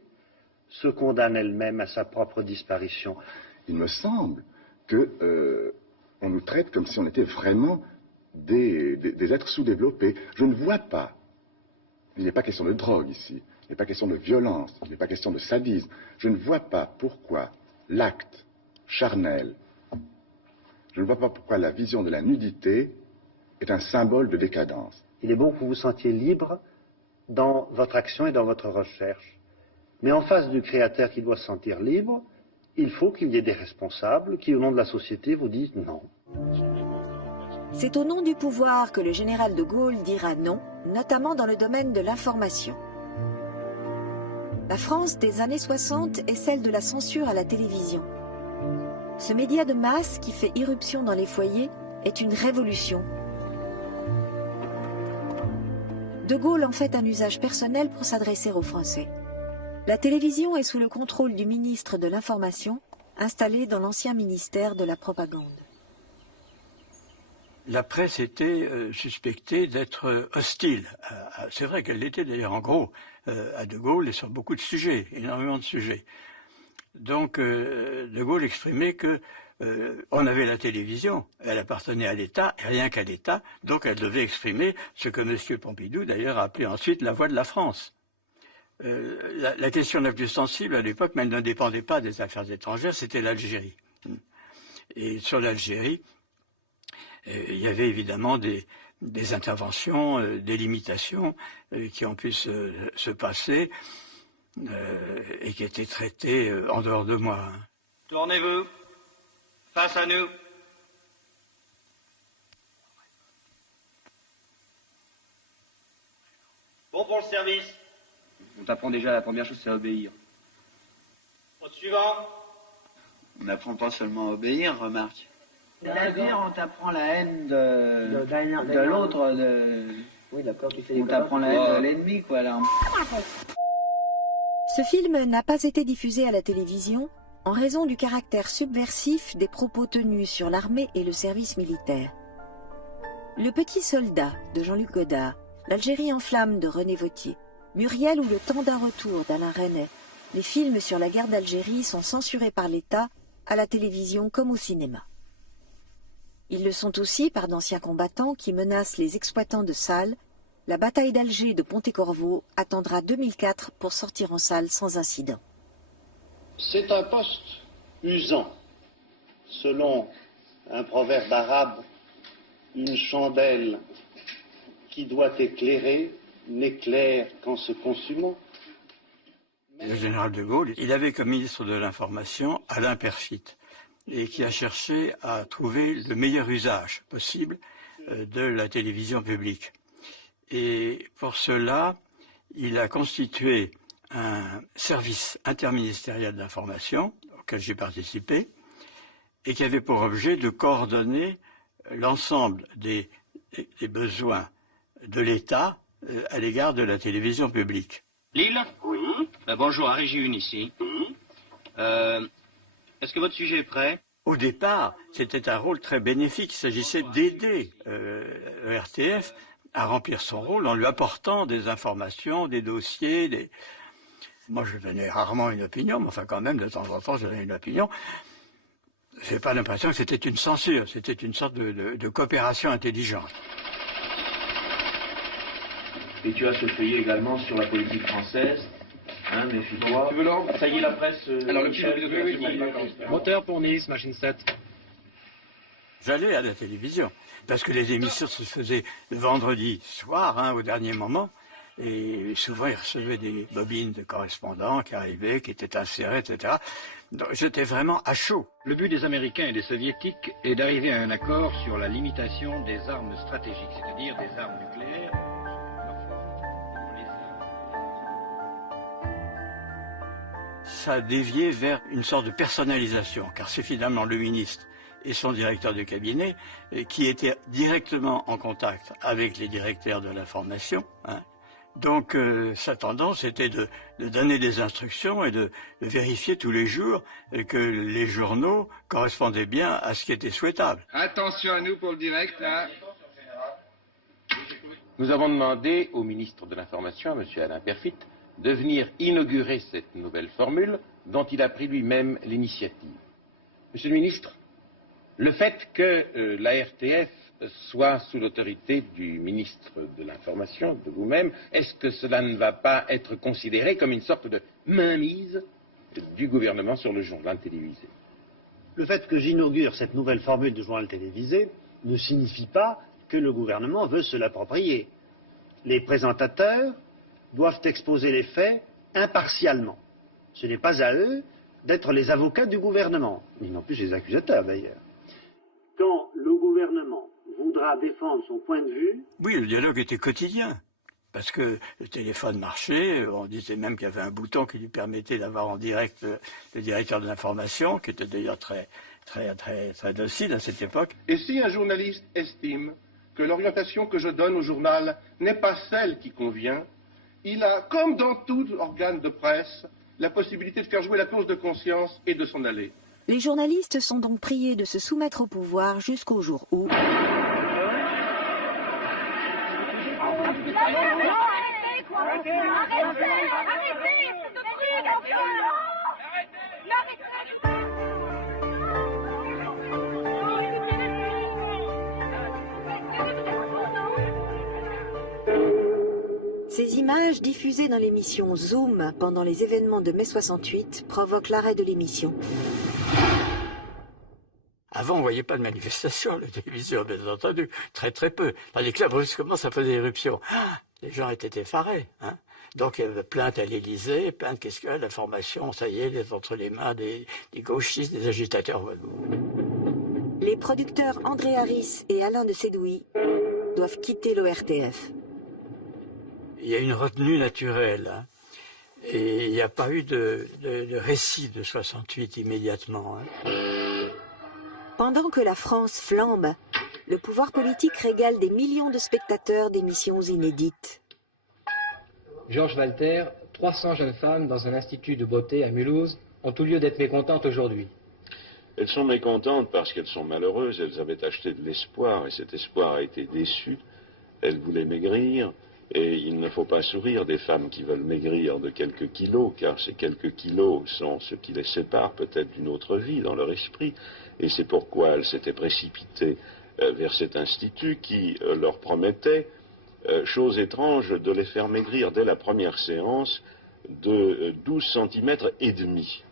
se condamne elle-même à sa propre disparition. Il me semble que on nous traite comme si on était vraiment des êtres sous-développés. Je ne vois pas. Il n'est pas question de drogue ici. Il n'est pas question de violence. Il n'est pas question de sadisme. Je ne vois pas pourquoi l'acte charnel, je ne vois pas pourquoi la vision de la nudité est un symbole de décadence. Il est bon que vous vous sentiez libre dans votre action et dans votre recherche. Mais en face du créateur qui doit se sentir libre, il faut qu'il y ait des responsables qui, au nom de la société, vous disent non. C'est au nom du pouvoir que le général de Gaulle dira non, notamment dans le domaine de l'information. La France des années 60 est celle de la censure à la télévision. Ce média de masse qui fait irruption dans les foyers est une révolution. De Gaulle en fait un usage personnel pour s'adresser aux Français. La télévision est sous le contrôle du ministre de l'Information, installé dans l'ancien ministère de la Propagande. La presse était suspectée d'être hostile. C'est vrai qu'elle l'était d'ailleurs en gros à De Gaulle et sur beaucoup de sujets, énormément de sujets. Donc De Gaulle exprimait que on avait la télévision, elle appartenait à l'État, et rien qu'à l'État, donc elle devait exprimer ce que M. Pompidou d'ailleurs a appelé ensuite la voix de la France. La question la plus sensible à l'époque, mais elle ne dépendait pas des affaires étrangères, c'était l'Algérie. Et sur l'Algérie, il y avait évidemment des interventions, des limitations qui ont pu se passer et qui étaient traitées en dehors de moi. Tournez-vous, face à nous. Bon pour le service. On t'apprend déjà, la première chose, c'est à obéir. Au suivant. On n'apprend pas seulement à obéir, remarque. C'est-à-dire, on t'apprend la haine de l'autre, Oui, d'accord, tu fais on t'apprend la haine de l'ennemi, quoi, là. Ce film n'a pas été diffusé à la télévision en raison du caractère subversif des propos tenus sur l'armée et le service militaire. Le petit soldat de Jean-Luc Godard, L'Algérie en flammes de René Vauthier, Muriel ou Le temps d'un retour d'Alain Resnais, les films sur la guerre d'Algérie sont censurés par l'État, à la télévision comme au cinéma. Ils le sont aussi par d'anciens combattants qui menacent les exploitants de salles. La bataille d'Alger de Pontecorvo attendra 2004 pour sortir en salle sans incident. C'est un poste usant. Selon un proverbe arabe, une chandelle qui doit éclairer n'éclaire qu'en se consumant. Le général de Gaulle, il avait comme ministre de l'Information Alain Perfit, et qui a cherché à trouver le meilleur usage possible de la télévision publique. Et pour cela, il a constitué un service interministériel d'information auquel j'ai participé et qui avait pour objet de coordonner l'ensemble des besoins de l'État à l'égard de la télévision publique. Lille ? Oui. Bonjour, à Régie Une ici. Est-ce que votre sujet est prêt ? Au départ, c'était un rôle très bénéfique. Il s'agissait d'aider RTF à remplir son rôle en lui apportant des informations, des dossiers. Moi, je donnais rarement une opinion, mais enfin quand même, de temps en temps, je donnais une opinion. Je n'ai pas l'impression que c'était une censure, c'était une sorte de coopération intelligente. Et tu as ce feuillet également sur la politique française. Hein, méfie-toi. Tu veux l'ordre ? Ça y est, la presse. Alors, le petit moteur pour Nice, machine 7. J'allais à la télévision, parce que les émissions se faisaient le vendredi soir, au dernier moment, et souvent ils recevaient des bobines de correspondants qui arrivaient, qui étaient insérées, etc. Donc j'étais vraiment à chaud. Le but des Américains et des Soviétiques est d'arriver à un accord sur la limitation des armes stratégiques, c'est-à-dire des armes nucléaires. Ça a dévié vers une sorte de personnalisation, car c'est finalement le ministre et son directeur de cabinet qui étaient directement en contact avec les directeurs de l'information. Donc sa tendance était de donner des instructions et de vérifier tous les jours que les journaux correspondaient bien à ce qui était souhaitable. Attention à nous pour le direct, hein. Nous avons demandé au ministre de l'Information, à M. Alain Perfit, de venir inaugurer cette nouvelle formule dont il a pris lui-même l'initiative. Monsieur le ministre, le fait que la RTF soit sous l'autorité du ministre de l'Information, de vous-même, est-ce que cela ne va pas être considéré comme une sorte de mainmise du gouvernement sur le journal télévisé? Le fait que j'inaugure cette nouvelle formule de journal télévisé ne signifie pas que le gouvernement veut se l'approprier. Les présentateurs doivent exposer les faits impartialement. Ce n'est pas à eux d'être les avocats du gouvernement, ni non plus les accusateurs d'ailleurs. Quand le gouvernement voudra défendre son point de vue... Oui, le dialogue était quotidien. parce que le téléphone marchait. On disait même qu'il y avait un bouton qui lui permettait d'avoir en direct le directeur de l'information, qui était d'ailleurs très docile à cette époque. Et si un journaliste estime que l'orientation que je donne au journal n'est pas celle qui convient, il a, comme dans tout organe de presse, la possibilité de faire jouer la clause de conscience et de s'en aller. Les journalistes sont donc priés de se soumettre au pouvoir jusqu'au jour où... Ces images, diffusées dans l'émission Zoom pendant les événements de mai 68, provoquent l'arrêt de l'émission. Avant, on ne voyait pas de manifestation à la télévision, bien entendu, très peu. Tandis que là, brusquement, ça faisait éruption. Les gens étaient effarés. Donc, il y avait plainte à l'Élysée, plainte, qu'est-ce que l'information, ça y est, elle est entre les mains des gauchistes, des agitateurs. Les producteurs André Harris et Alain de Sédouy doivent quitter l'ORTF. Il y a une retenue naturelle, et il n'y a pas eu de récit de 68 immédiatement. Pendant que la France flambe, le pouvoir politique régale des millions de spectateurs d'émissions inédites. Georges Walter, 300 jeunes femmes dans un institut de beauté à Mulhouse ont tout lieu d'être mécontentes aujourd'hui. Elles sont mécontentes parce qu'elles sont malheureuses, elles avaient acheté de l'espoir et cet espoir a été déçu. Elles voulaient maigrir et il ne faut pas sourire des femmes qui veulent maigrir de quelques kilos, car ces quelques kilos sont ce qui les sépare peut-être d'une autre vie dans leur esprit. Et c'est pourquoi elles s'étaient précipitées vers cet institut qui leur promettait, chose étrange, de les faire maigrir dès la première séance de 12 cm et demi.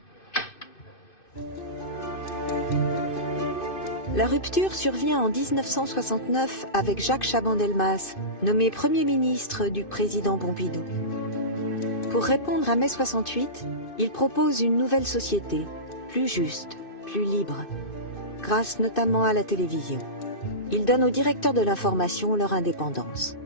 La rupture survient en 1969 avec Jacques Chaban-Delmas, nommé Premier ministre du président Pompidou. Pour répondre à mai 68, il propose une nouvelle société, plus juste, plus libre, grâce notamment à la télévision. Il donne aux directeurs de l'information leur indépendance.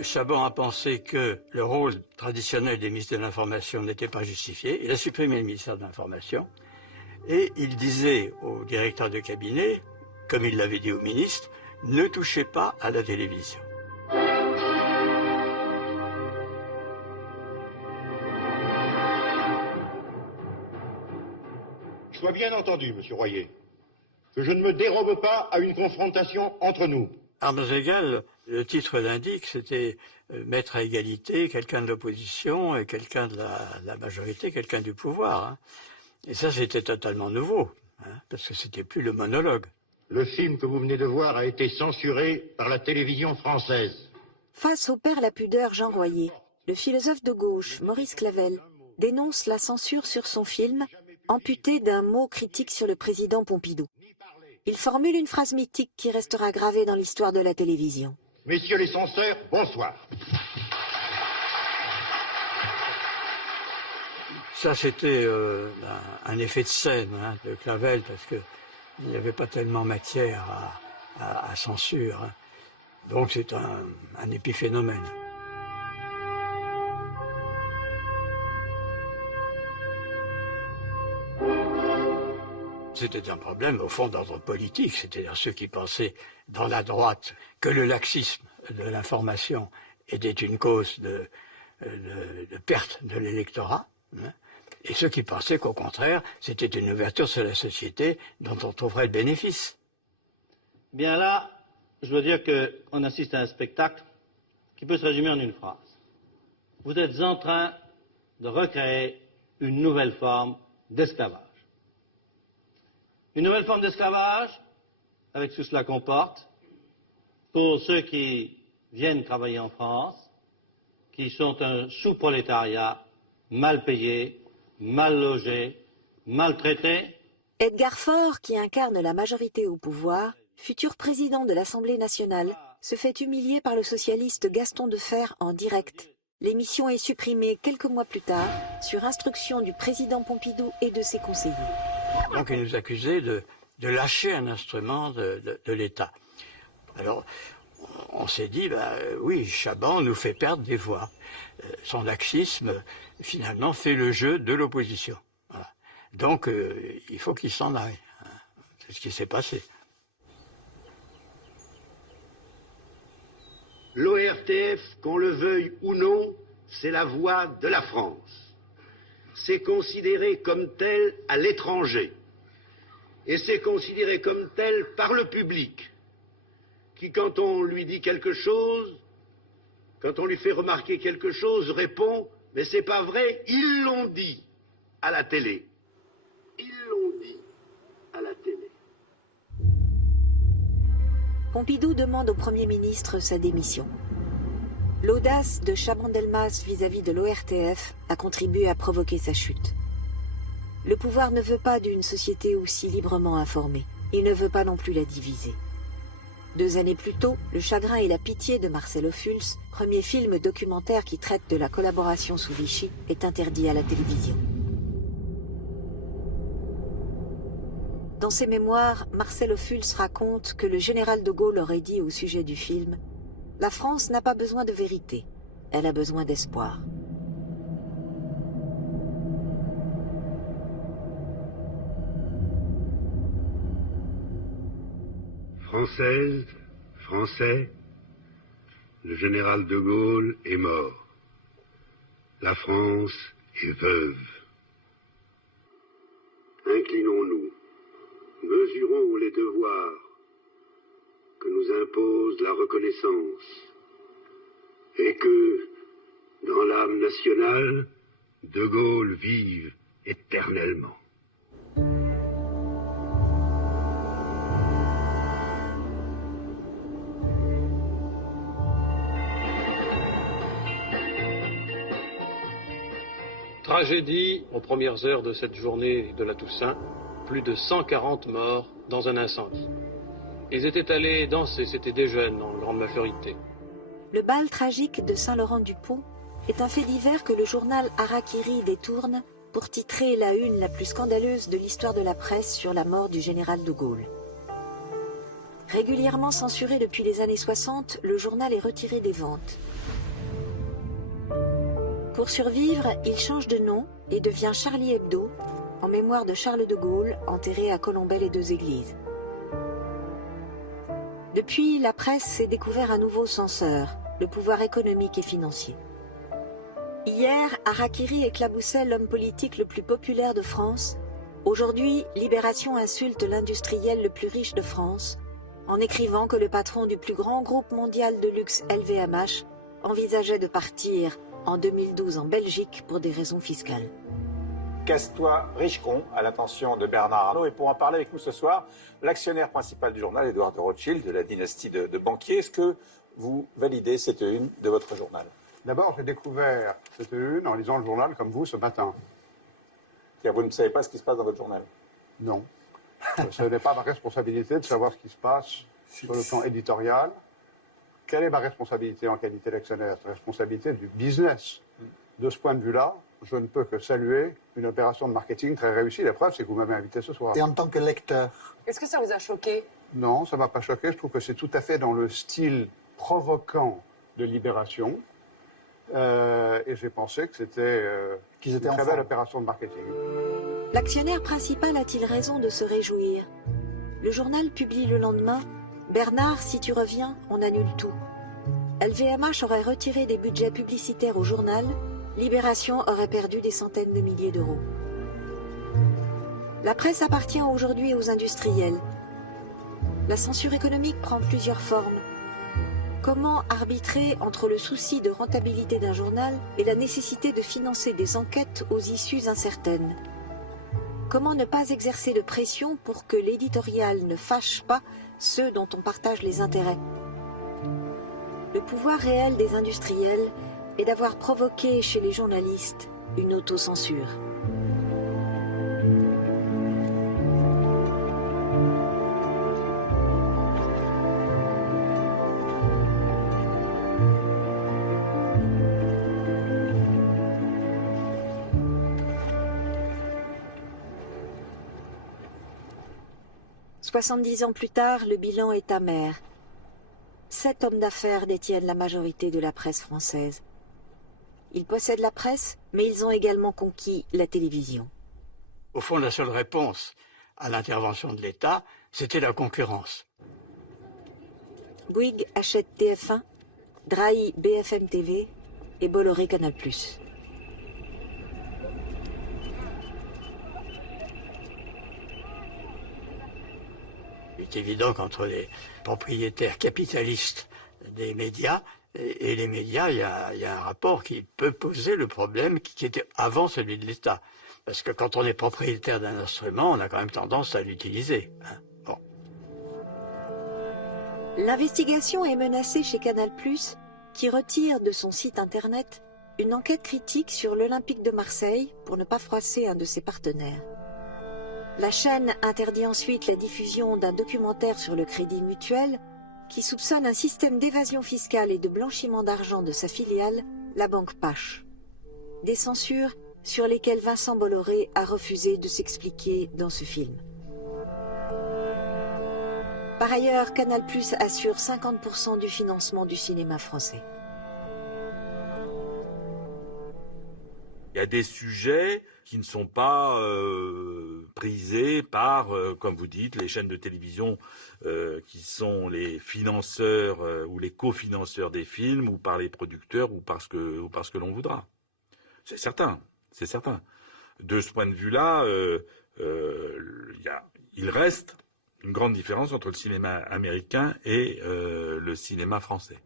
Chaban a pensé que le rôle traditionnel des ministres de l'information n'était pas justifié. Il a supprimé le ministère de l'information. Et il disait au directeur de cabinet, comme il l'avait dit au ministre, ne touchez pas à la télévision. Sois bien entendu, monsieur Royer, que je ne me dérobe pas à une confrontation entre nous. Armes égales, le titre l'indique, c'était mettre à égalité quelqu'un de l'opposition et quelqu'un de la majorité, quelqu'un du pouvoir. Et ça, c'était totalement nouveau, parce que c'était plus le monologue. Le film que vous venez de voir a été censuré par la télévision française. Face au père la pudeur Jean Royer, le philosophe de gauche Maurice Clavel dénonce la censure sur son film, amputé d'un mot critique sur le président Pompidou. Il formule une phrase mythique qui restera gravée dans l'histoire de la télévision. Messieurs les censeurs, bonsoir. Ça, c'était un effet de scène de Clavel, parce qu'il n'y avait pas tellement matière à censure. Donc c'est un épiphénomène. C'était un problème, au fond, d'ordre politique, c'est-à-dire ceux qui pensaient dans la droite que le laxisme de l'information était une cause de perte de l'électorat, et ceux qui pensaient qu'au contraire, c'était une ouverture sur la société dont on trouverait le bénéfice. Bien là, je veux dire qu'on assiste à un spectacle qui peut se résumer en une phrase. Vous êtes en train de recréer une nouvelle forme d'esclavage. Une nouvelle forme d'esclavage, avec tout cela comporte, pour ceux qui viennent travailler en France, qui sont un sous-prolétariat, mal payé, mal logé, maltraité. Edgar Faure, qui incarne la majorité au pouvoir, futur président de l'Assemblée nationale, se fait humilier par le socialiste Gaston Defferre en direct. L'émission est supprimée quelques mois plus tard, sur instruction du président Pompidou et de ses conseillers. Donc il nous accusait de lâcher un instrument de l'État. Alors, on s'est dit, oui, Chaban nous fait perdre des voix. Son laxisme, finalement, fait le jeu de l'opposition. Voilà. Donc, il faut qu'il s'en aille. C'est ce qui s'est passé. L'ORTF, qu'on le veuille ou non, c'est la voix de la France. C'est considéré comme tel à l'étranger. Et c'est considéré comme tel par le public, qui, quand on lui dit quelque chose, quand on lui fait remarquer quelque chose, répond « Mais c'est pas vrai, ils l'ont dit à la télé. » Ils l'ont dit à la télé. Pompidou demande au Premier ministre sa démission. L'audace de Chaban-Delmas vis-à-vis de l'ORTF a contribué à provoquer sa chute. Le pouvoir ne veut pas d'une société aussi librement informée. Il ne veut pas non plus la diviser. 2 années plus tôt, Le chagrin et la pitié de Marcel Ophuls, premier film documentaire qui traite de la collaboration sous Vichy, est interdit à la télévision. Dans ses mémoires, Marcel Ophuls raconte que le général de Gaulle aurait dit au sujet du film « La France n'a pas besoin de vérité, elle a besoin d'espoir ». Française, Français, le général de Gaulle est mort. La France est veuve. Inclinons-nous, mesurons les devoirs que nous impose la reconnaissance et que, dans l'âme nationale, de Gaulle vive éternellement. Tragédie aux premières heures de cette journée de la Toussaint, plus de 140 morts dans un incendie. Ils étaient allés danser, c'était des jeunes en grande majorité. Le bal tragique de Saint-Laurent-du-Pont est un fait divers que le journal Harakiri détourne pour titrer la une la plus scandaleuse de l'histoire de la presse sur la mort du général de Gaulle. Régulièrement censuré depuis les années 60, le journal est retiré des ventes. Pour survivre, il change de nom et devient Charlie Hebdo, en mémoire de Charles de Gaulle, enterré à Colombey-les-Deux-Églises. Depuis, la presse s'est découvert un nouveau censeur, le pouvoir économique et financier. Hier, Harakiri éclaboussait l'homme politique le plus populaire de France. Aujourd'hui, Libération insulte l'industriel le plus riche de France, en écrivant que le patron du plus grand groupe mondial de luxe LVMH envisageait de partir en 2012 en Belgique pour des raisons fiscales. Casse-toi riche-con à l'attention de Bernard Arnault. Et pour en parler avec nous ce soir, l'actionnaire principal du journal, Édouard de Rothschild, de la dynastie de banquiers. Est-ce que vous validez cette une de votre journal? D'abord, j'ai découvert cette une en lisant le journal comme vous ce matin. Vous ne savez pas ce qui se passe dans votre journal? Non. Ce n'est pas ma responsabilité de savoir ce qui se passe sur le plan éditorial. Quelle est ma responsabilité en qualité d'actionnaire? C'est la responsabilité du business. De ce point de vue-là, je ne peux que saluer une opération de marketing très réussie. La preuve, c'est que vous m'avez invité ce soir. Et en tant que lecteur? Est-ce que ça vous a choqué? Non, ça ne m'a pas choqué. Je trouve que c'est tout à fait dans le style provoquant de Libération. Et j'ai pensé que c'était une très belle opération de marketing. L'actionnaire principal a-t-il raison de se réjouir? Le journal publie le lendemain « Bernard, si tu reviens, on annule tout ». LVMH aurait retiré des budgets publicitaires au journal, Libération aurait perdu des centaines de milliers d'euros. La presse appartient aujourd'hui aux industriels. La censure économique prend plusieurs formes. Comment arbitrer entre le souci de rentabilité d'un journal et la nécessité de financer des enquêtes aux issues incertaines? Comment ne pas exercer de pression pour que l'éditorial ne fâche pas ceux dont on partage les intérêts? Le pouvoir réel des industriels est d'avoir provoqué chez les journalistes une autocensure. « 70 ans plus tard, le bilan est amer. 7 hommes d'affaires détiennent la majorité de la presse française. Ils possèdent la presse, mais ils ont également conquis la télévision. Au fond, la seule réponse à l'intervention de l'État, c'était la concurrence. Bouygues achète TF1, Drahi BFM TV et Bolloré Canal+. Il est évident qu'entre les propriétaires capitalistes des médias et les médias, il y a un rapport qui peut poser le problème qui était avant celui de l'État. Parce que quand on est propriétaire d'un instrument, on a quand même tendance à l'utiliser. Bon. L'investigation est menacée chez Canal+, qui retire de son site internet une enquête critique sur l'Olympique de Marseille pour ne pas froisser un de ses partenaires. La chaîne interdit ensuite la diffusion d'un documentaire sur le Crédit Mutuel qui soupçonne un système d'évasion fiscale et de blanchiment d'argent de sa filiale, la banque Pache. Des censures sur lesquelles Vincent Bolloré a refusé de s'expliquer dans ce film. Par ailleurs, Canal+ assure 50% du financement du cinéma français. Il y a des sujets qui ne sont pas prisés par, comme vous dites, les chaînes de télévision qui sont les financeurs ou les cofinanceurs des films, ou par les producteurs, ou parce que l'on voudra. C'est certain, c'est certain. De ce point de vue-là, il reste une grande différence entre le cinéma américain et le cinéma français.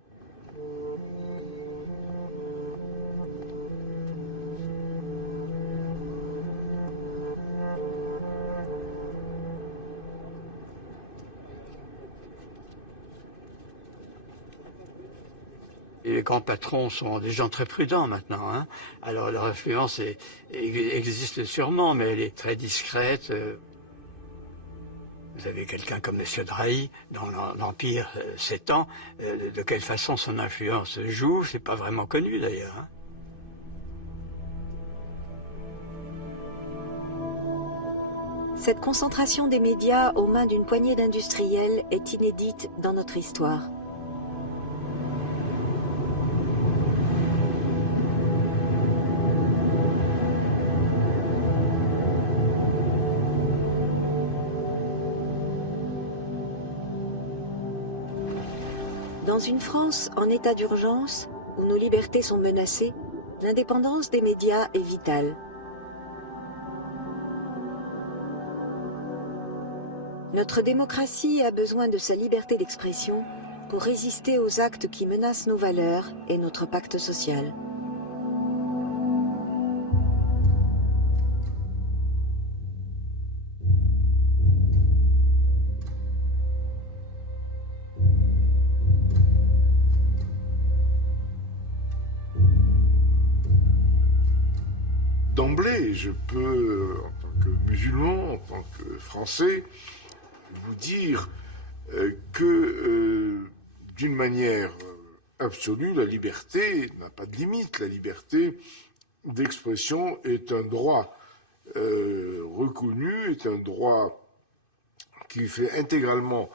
Les grands patrons sont des gens très prudents maintenant. Hein. Alors leur influence existe sûrement, mais elle est très discrète. Vous avez quelqu'un comme M. Drahi, dans l'Empire 7 ans. De quelle façon son influence joue, c'est pas vraiment connu d'ailleurs. Hein. Cette concentration des médias aux mains d'une poignée d'industriels est inédite dans notre histoire. Dans une France en état d'urgence, où nos libertés sont menacées, l'indépendance des médias est vitale. Notre démocratie a besoin de sa liberté d'expression pour résister aux actes qui menacent nos valeurs et notre pacte social. D'emblée, je peux, en tant que musulman, en tant que Français, vous dire que, d'une manière absolue, la liberté n'a pas de limite. La liberté d'expression est un droit reconnu, est un droit qui fait intégralement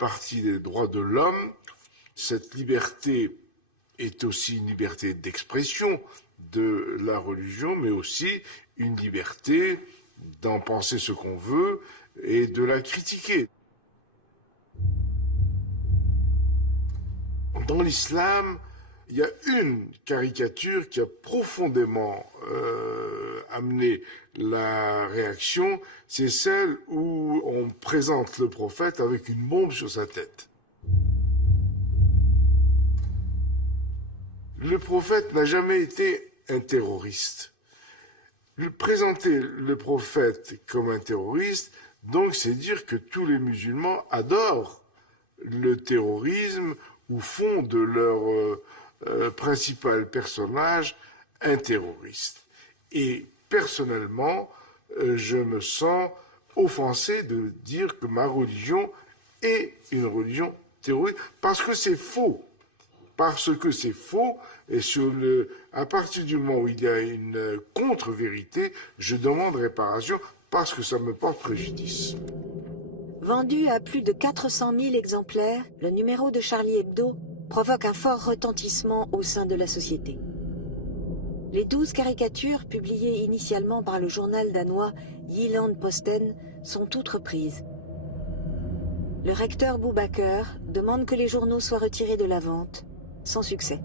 partie des droits de l'homme. Cette liberté est aussi une liberté d'expression de la religion, mais aussi une liberté d'en penser ce qu'on veut et de la critiquer. Dans l'islam, il y a une caricature qui a profondément amené la réaction, c'est celle où on présente le prophète avec une bombe sur sa tête. Le prophète n'a jamais été un terroriste. Présenter le prophète comme un terroriste, donc c'est dire que tous les musulmans adorent le terrorisme ou font de leur principal personnage un terroriste. Et personnellement, je me sens offensé de dire que ma religion est une religion terroriste, parce que c'est faux. Parce que c'est faux, et à partir du moment où il y a une contre-vérité, je demande réparation parce que ça me porte préjudice. Vendu à plus de 400 000 exemplaires, le numéro de Charlie Hebdo provoque un fort retentissement au sein de la société. Les 12 caricatures publiées initialement par le journal danois Jyllands-Posten sont toutes reprises. Le recteur Boubaker demande que les journaux soient retirés de la vente, sans succès.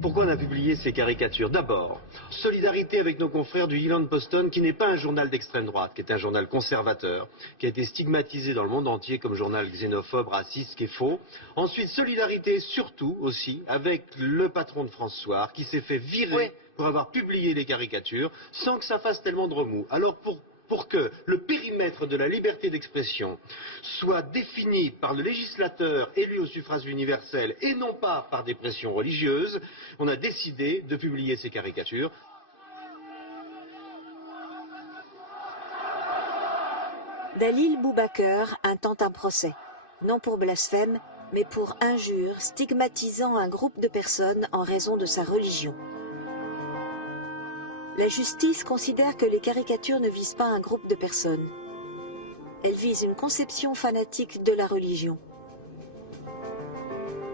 Pourquoi on a publié ces caricatures? D'abord, solidarité avec nos confrères du Jyllands-Posten, qui n'est pas un journal d'extrême droite, qui est un journal conservateur, qui a été stigmatisé dans le monde entier comme journal xénophobe, raciste, qui est faux. Ensuite, solidarité surtout aussi avec le patron de France Soir, qui s'est fait virer pour avoir publié les caricatures, sans que ça fasse tellement de remous. Alors pour que le périmètre de la liberté d'expression soit défini par le législateur élu au suffrage universel et non pas par des pressions religieuses, on a décidé de publier ces caricatures. Dalil Boubaker intente un procès, non pour blasphème, mais pour injure stigmatisant un groupe de personnes en raison de sa religion. La justice considère que les caricatures ne visent pas un groupe de personnes. Elles visent une conception fanatique de la religion.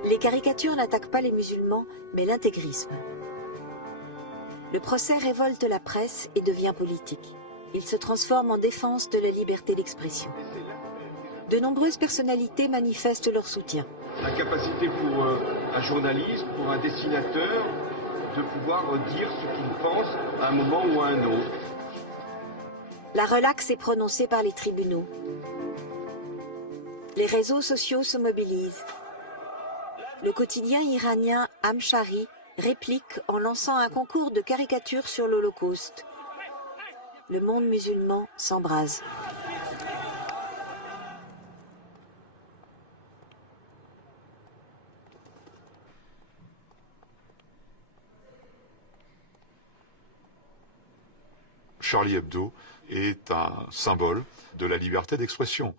Les caricatures n'attaquent pas les musulmans, mais l'intégrisme. Le procès révolte la presse et devient politique. Il se transforme en défense de la liberté d'expression. De nombreuses personnalités manifestent leur soutien. La capacité pour un journaliste, pour un dessinateur, de pouvoir dire ce qu'il pense à un moment ou à un autre. La relaxe est prononcée par les tribunaux. Les réseaux sociaux se mobilisent. Le quotidien iranien Amshari réplique en lançant un concours de caricatures sur l'Holocauste. Le monde musulman s'embrase. Charlie Hebdo est un symbole de la liberté d'expression,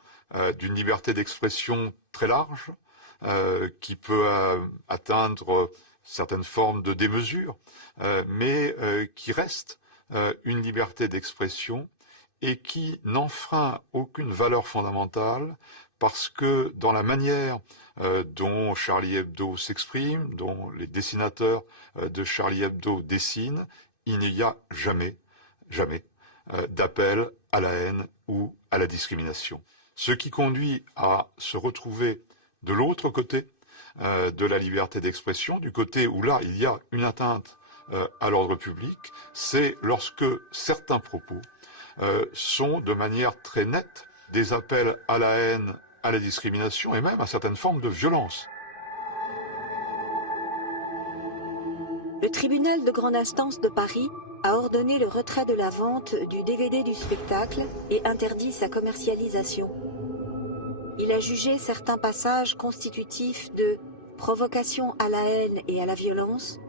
d'une liberté d'expression très large, qui peut atteindre certaines formes de démesure, mais qui reste une liberté d'expression et qui n'enfreint aucune valeur fondamentale, parce que dans la manière dont Charlie Hebdo s'exprime, dont les dessinateurs de Charlie Hebdo dessinent, il n'y a jamais d'appel à la haine ou à la discrimination. Ce qui conduit à se retrouver de l'autre côté de la liberté d'expression, du côté où là il y a une atteinte à l'ordre public, c'est lorsque certains propos sont de manière très nette des appels à la haine, à la discrimination et même à certaines formes de violence. Le tribunal de grande instance de Paris a ordonné le retrait de la vente du DVD du spectacle et interdit sa commercialisation. Il a jugé certains passages constitutifs de provocation à la haine et à la violence,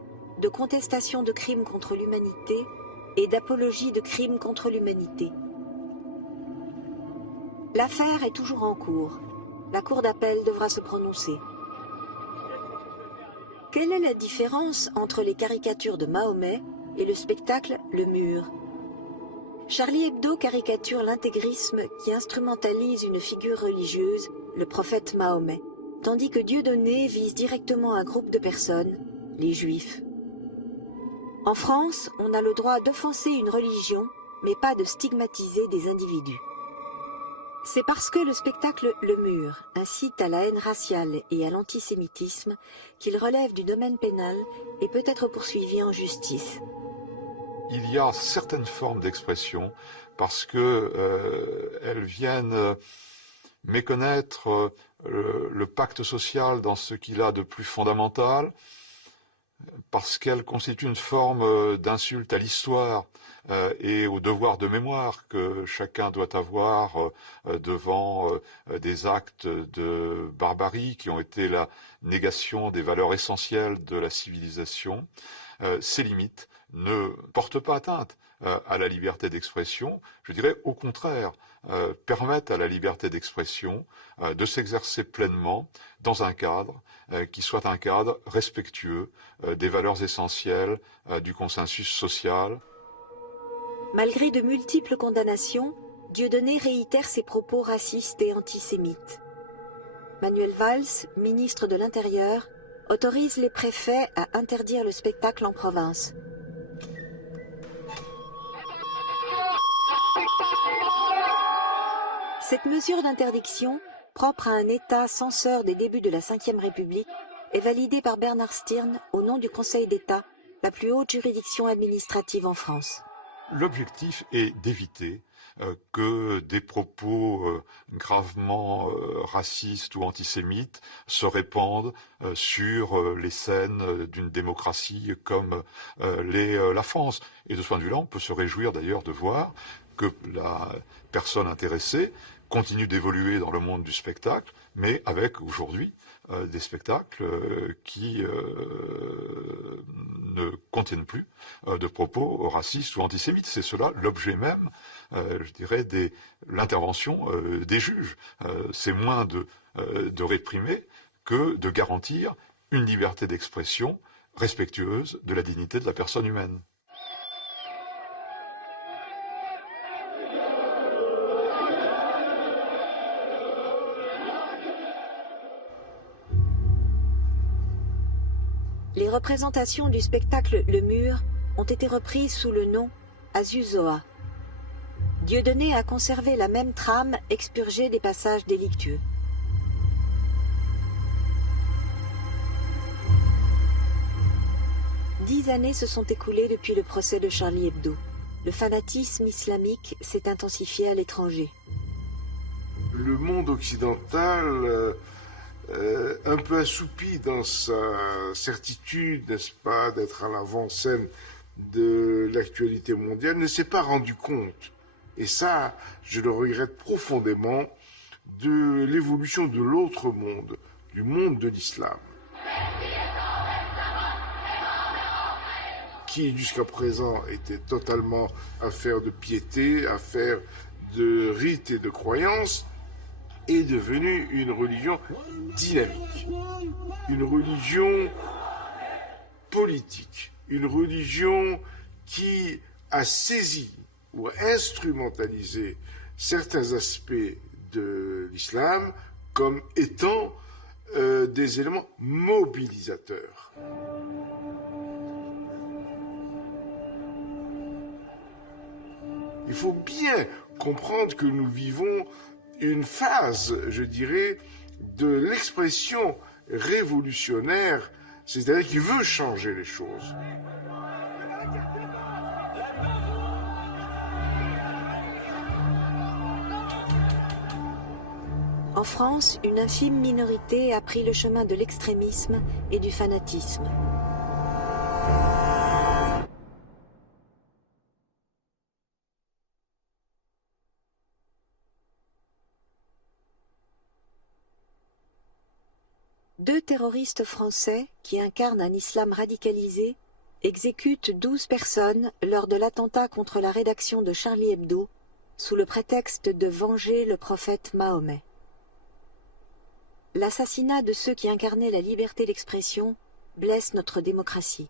de contestation de crimes contre l'humanité et d'apologie de crimes contre l'humanité. L'affaire est toujours en cours. La cour d'appel devra se prononcer. Quelle est la différence entre les caricatures de Mahomet et le spectacle Le Mur? Charlie Hebdo caricature l'intégrisme qui instrumentalise une figure religieuse, le prophète Mahomet, tandis que Dieudonné vise directement un groupe de personnes, les Juifs. En France, on a le droit d'offenser une religion, mais pas de stigmatiser des individus. C'est parce que le spectacle Le Mur incite à la haine raciale et à l'antisémitisme qu'il relève du domaine pénal et peut être poursuivi en justice. Il y a certaines formes d'expression parce que elles viennent méconnaître le pacte social dans ce qu'il a de plus fondamental, parce qu'elles constituent une forme d'insulte à l'histoire et au devoir de mémoire que chacun doit avoir devant des actes de barbarie qui ont été la négation des valeurs essentielles de la civilisation. Ces limites ne portent pas atteinte à la liberté d'expression, je dirais au contraire, permettent à la liberté d'expression de s'exercer pleinement dans un cadre qui soit un cadre respectueux des valeurs essentielles du consensus social. Malgré de multiples condamnations, Dieudonné réitère ses propos racistes et antisémites. Manuel Valls, ministre de l'Intérieur, autorise les préfets à interdire le spectacle en province. Cette mesure d'interdiction, propre à un État censeur des débuts de la Ve République, est validée par Bernard Stirn au nom du Conseil d'État, la plus haute juridiction administrative en France. L'objectif est d'éviter que des propos gravement racistes ou antisémites se répandent sur les scènes d'une démocratie comme la France. Et de ce point de vue-là, on peut se réjouir d'ailleurs de voir que la personne intéressée continue d'évoluer dans le monde du spectacle, mais avec aujourd'hui des spectacles qui ne contiennent plus de propos racistes ou antisémites. C'est cela l'objet même, je dirais, de l'intervention des juges. C'est moins de réprimer que de garantir une liberté d'expression respectueuse de la dignité de la personne humaine. Les représentations du spectacle Le Mur ont été reprises sous le nom Azuzoa. Dieudonné a conservé la même trame expurgée des passages délictueux. Dix années se sont écoulées depuis le procès de Charlie Hebdo. Le fanatisme islamique s'est intensifié à l'étranger. Le monde occidental, un peu assoupi dans sa certitude, n'est-ce pas, d'être à l'avant-scène de l'actualité mondiale, ne s'est pas rendu compte, et ça, je le regrette profondément, de l'évolution de l'autre monde, du monde de l'islam, qui jusqu'à présent était totalement affaire de piété, affaire de rites et de croyances, est devenue une religion dynamique, une religion politique, une religion qui a saisi ou instrumentalisé certains aspects de l'islam comme étant des éléments mobilisateurs. Il faut bien comprendre que nous vivons une phase, je dirais, de l'expression révolutionnaire, c'est-à-dire qui veut changer les choses. En France, une infime minorité a pris le chemin de l'extrémisme et du fanatisme. Deux terroristes français, qui incarnent un islam radicalisé, exécutent 12 personnes lors de l'attentat contre la rédaction de Charlie Hebdo, sous le prétexte de venger le prophète Mahomet. L'assassinat de ceux qui incarnaient la liberté d'expression blesse notre démocratie.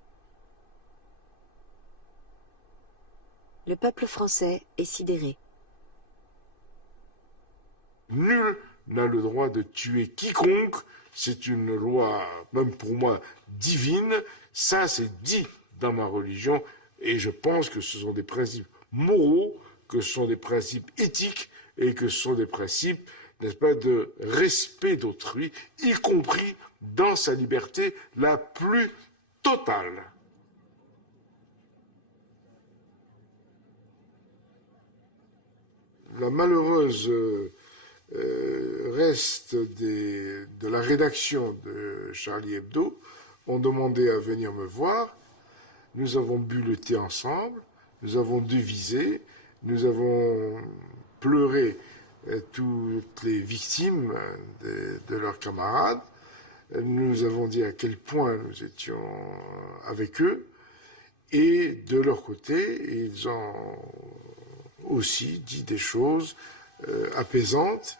Le peuple français est sidéré. Nul n'a le droit de tuer quiconque. C'est une loi, même pour moi, divine. Ça, c'est dit dans ma religion. Et je pense que ce sont des principes moraux, que ce sont des principes éthiques et que ce sont des principes, n'est-ce pas, de respect d'autrui, y compris dans sa liberté la plus totale. La malheureuse reste de la rédaction de Charlie Hebdo ont demandé à venir me voir. Nous avons bu le thé ensemble, nous avons devisé, nous avons pleuré toutes les victimes de leurs camarades. Nous avons dit à quel point nous étions avec eux. Et de leur côté, ils ont aussi dit des choses apaisantes.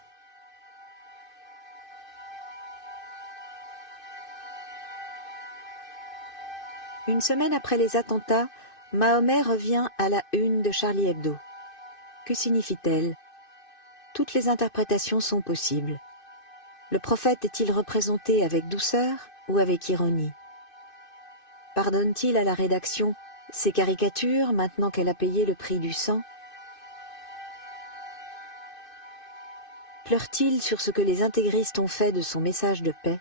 Une semaine après les attentats, Mahomet revient à la une de Charlie Hebdo. Que signifie-t-elle? toutes les interprétations sont possibles. Le prophète est-il représenté avec douceur ou avec ironie? Pardonne-t-il à la rédaction ses caricatures maintenant qu'elle a payé le prix du sang? Pleure-t-il sur ce que les intégristes ont fait de son message de paix?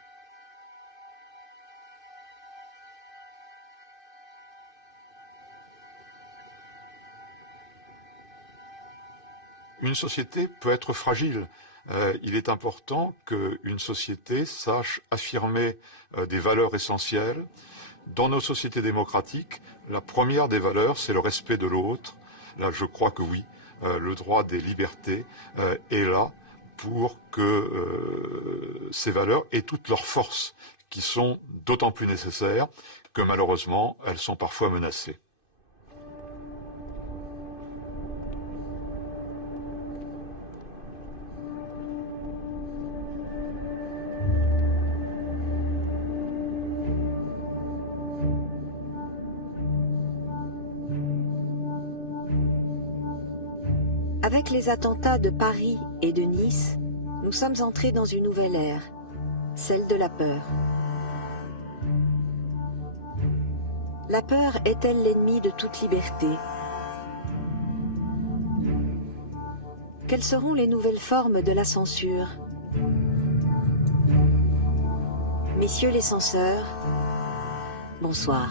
Une société peut être fragile. Il est important qu'une société sache affirmer des valeurs essentielles. Dans nos sociétés démocratiques, la première des valeurs, c'est le respect de l'autre. Là, je crois que oui, le droit des libertés est là pour que ces valeurs aient toute leur force, qui sont d'autant plus nécessaires que malheureusement, elles sont parfois menacées. Avec les attentats de Paris et de Nice, nous sommes entrés dans une nouvelle ère, celle de la peur. La peur est-elle l'ennemi de toute liberté? Quelles seront les nouvelles formes de la censure? Messieurs les censeurs, bonsoir.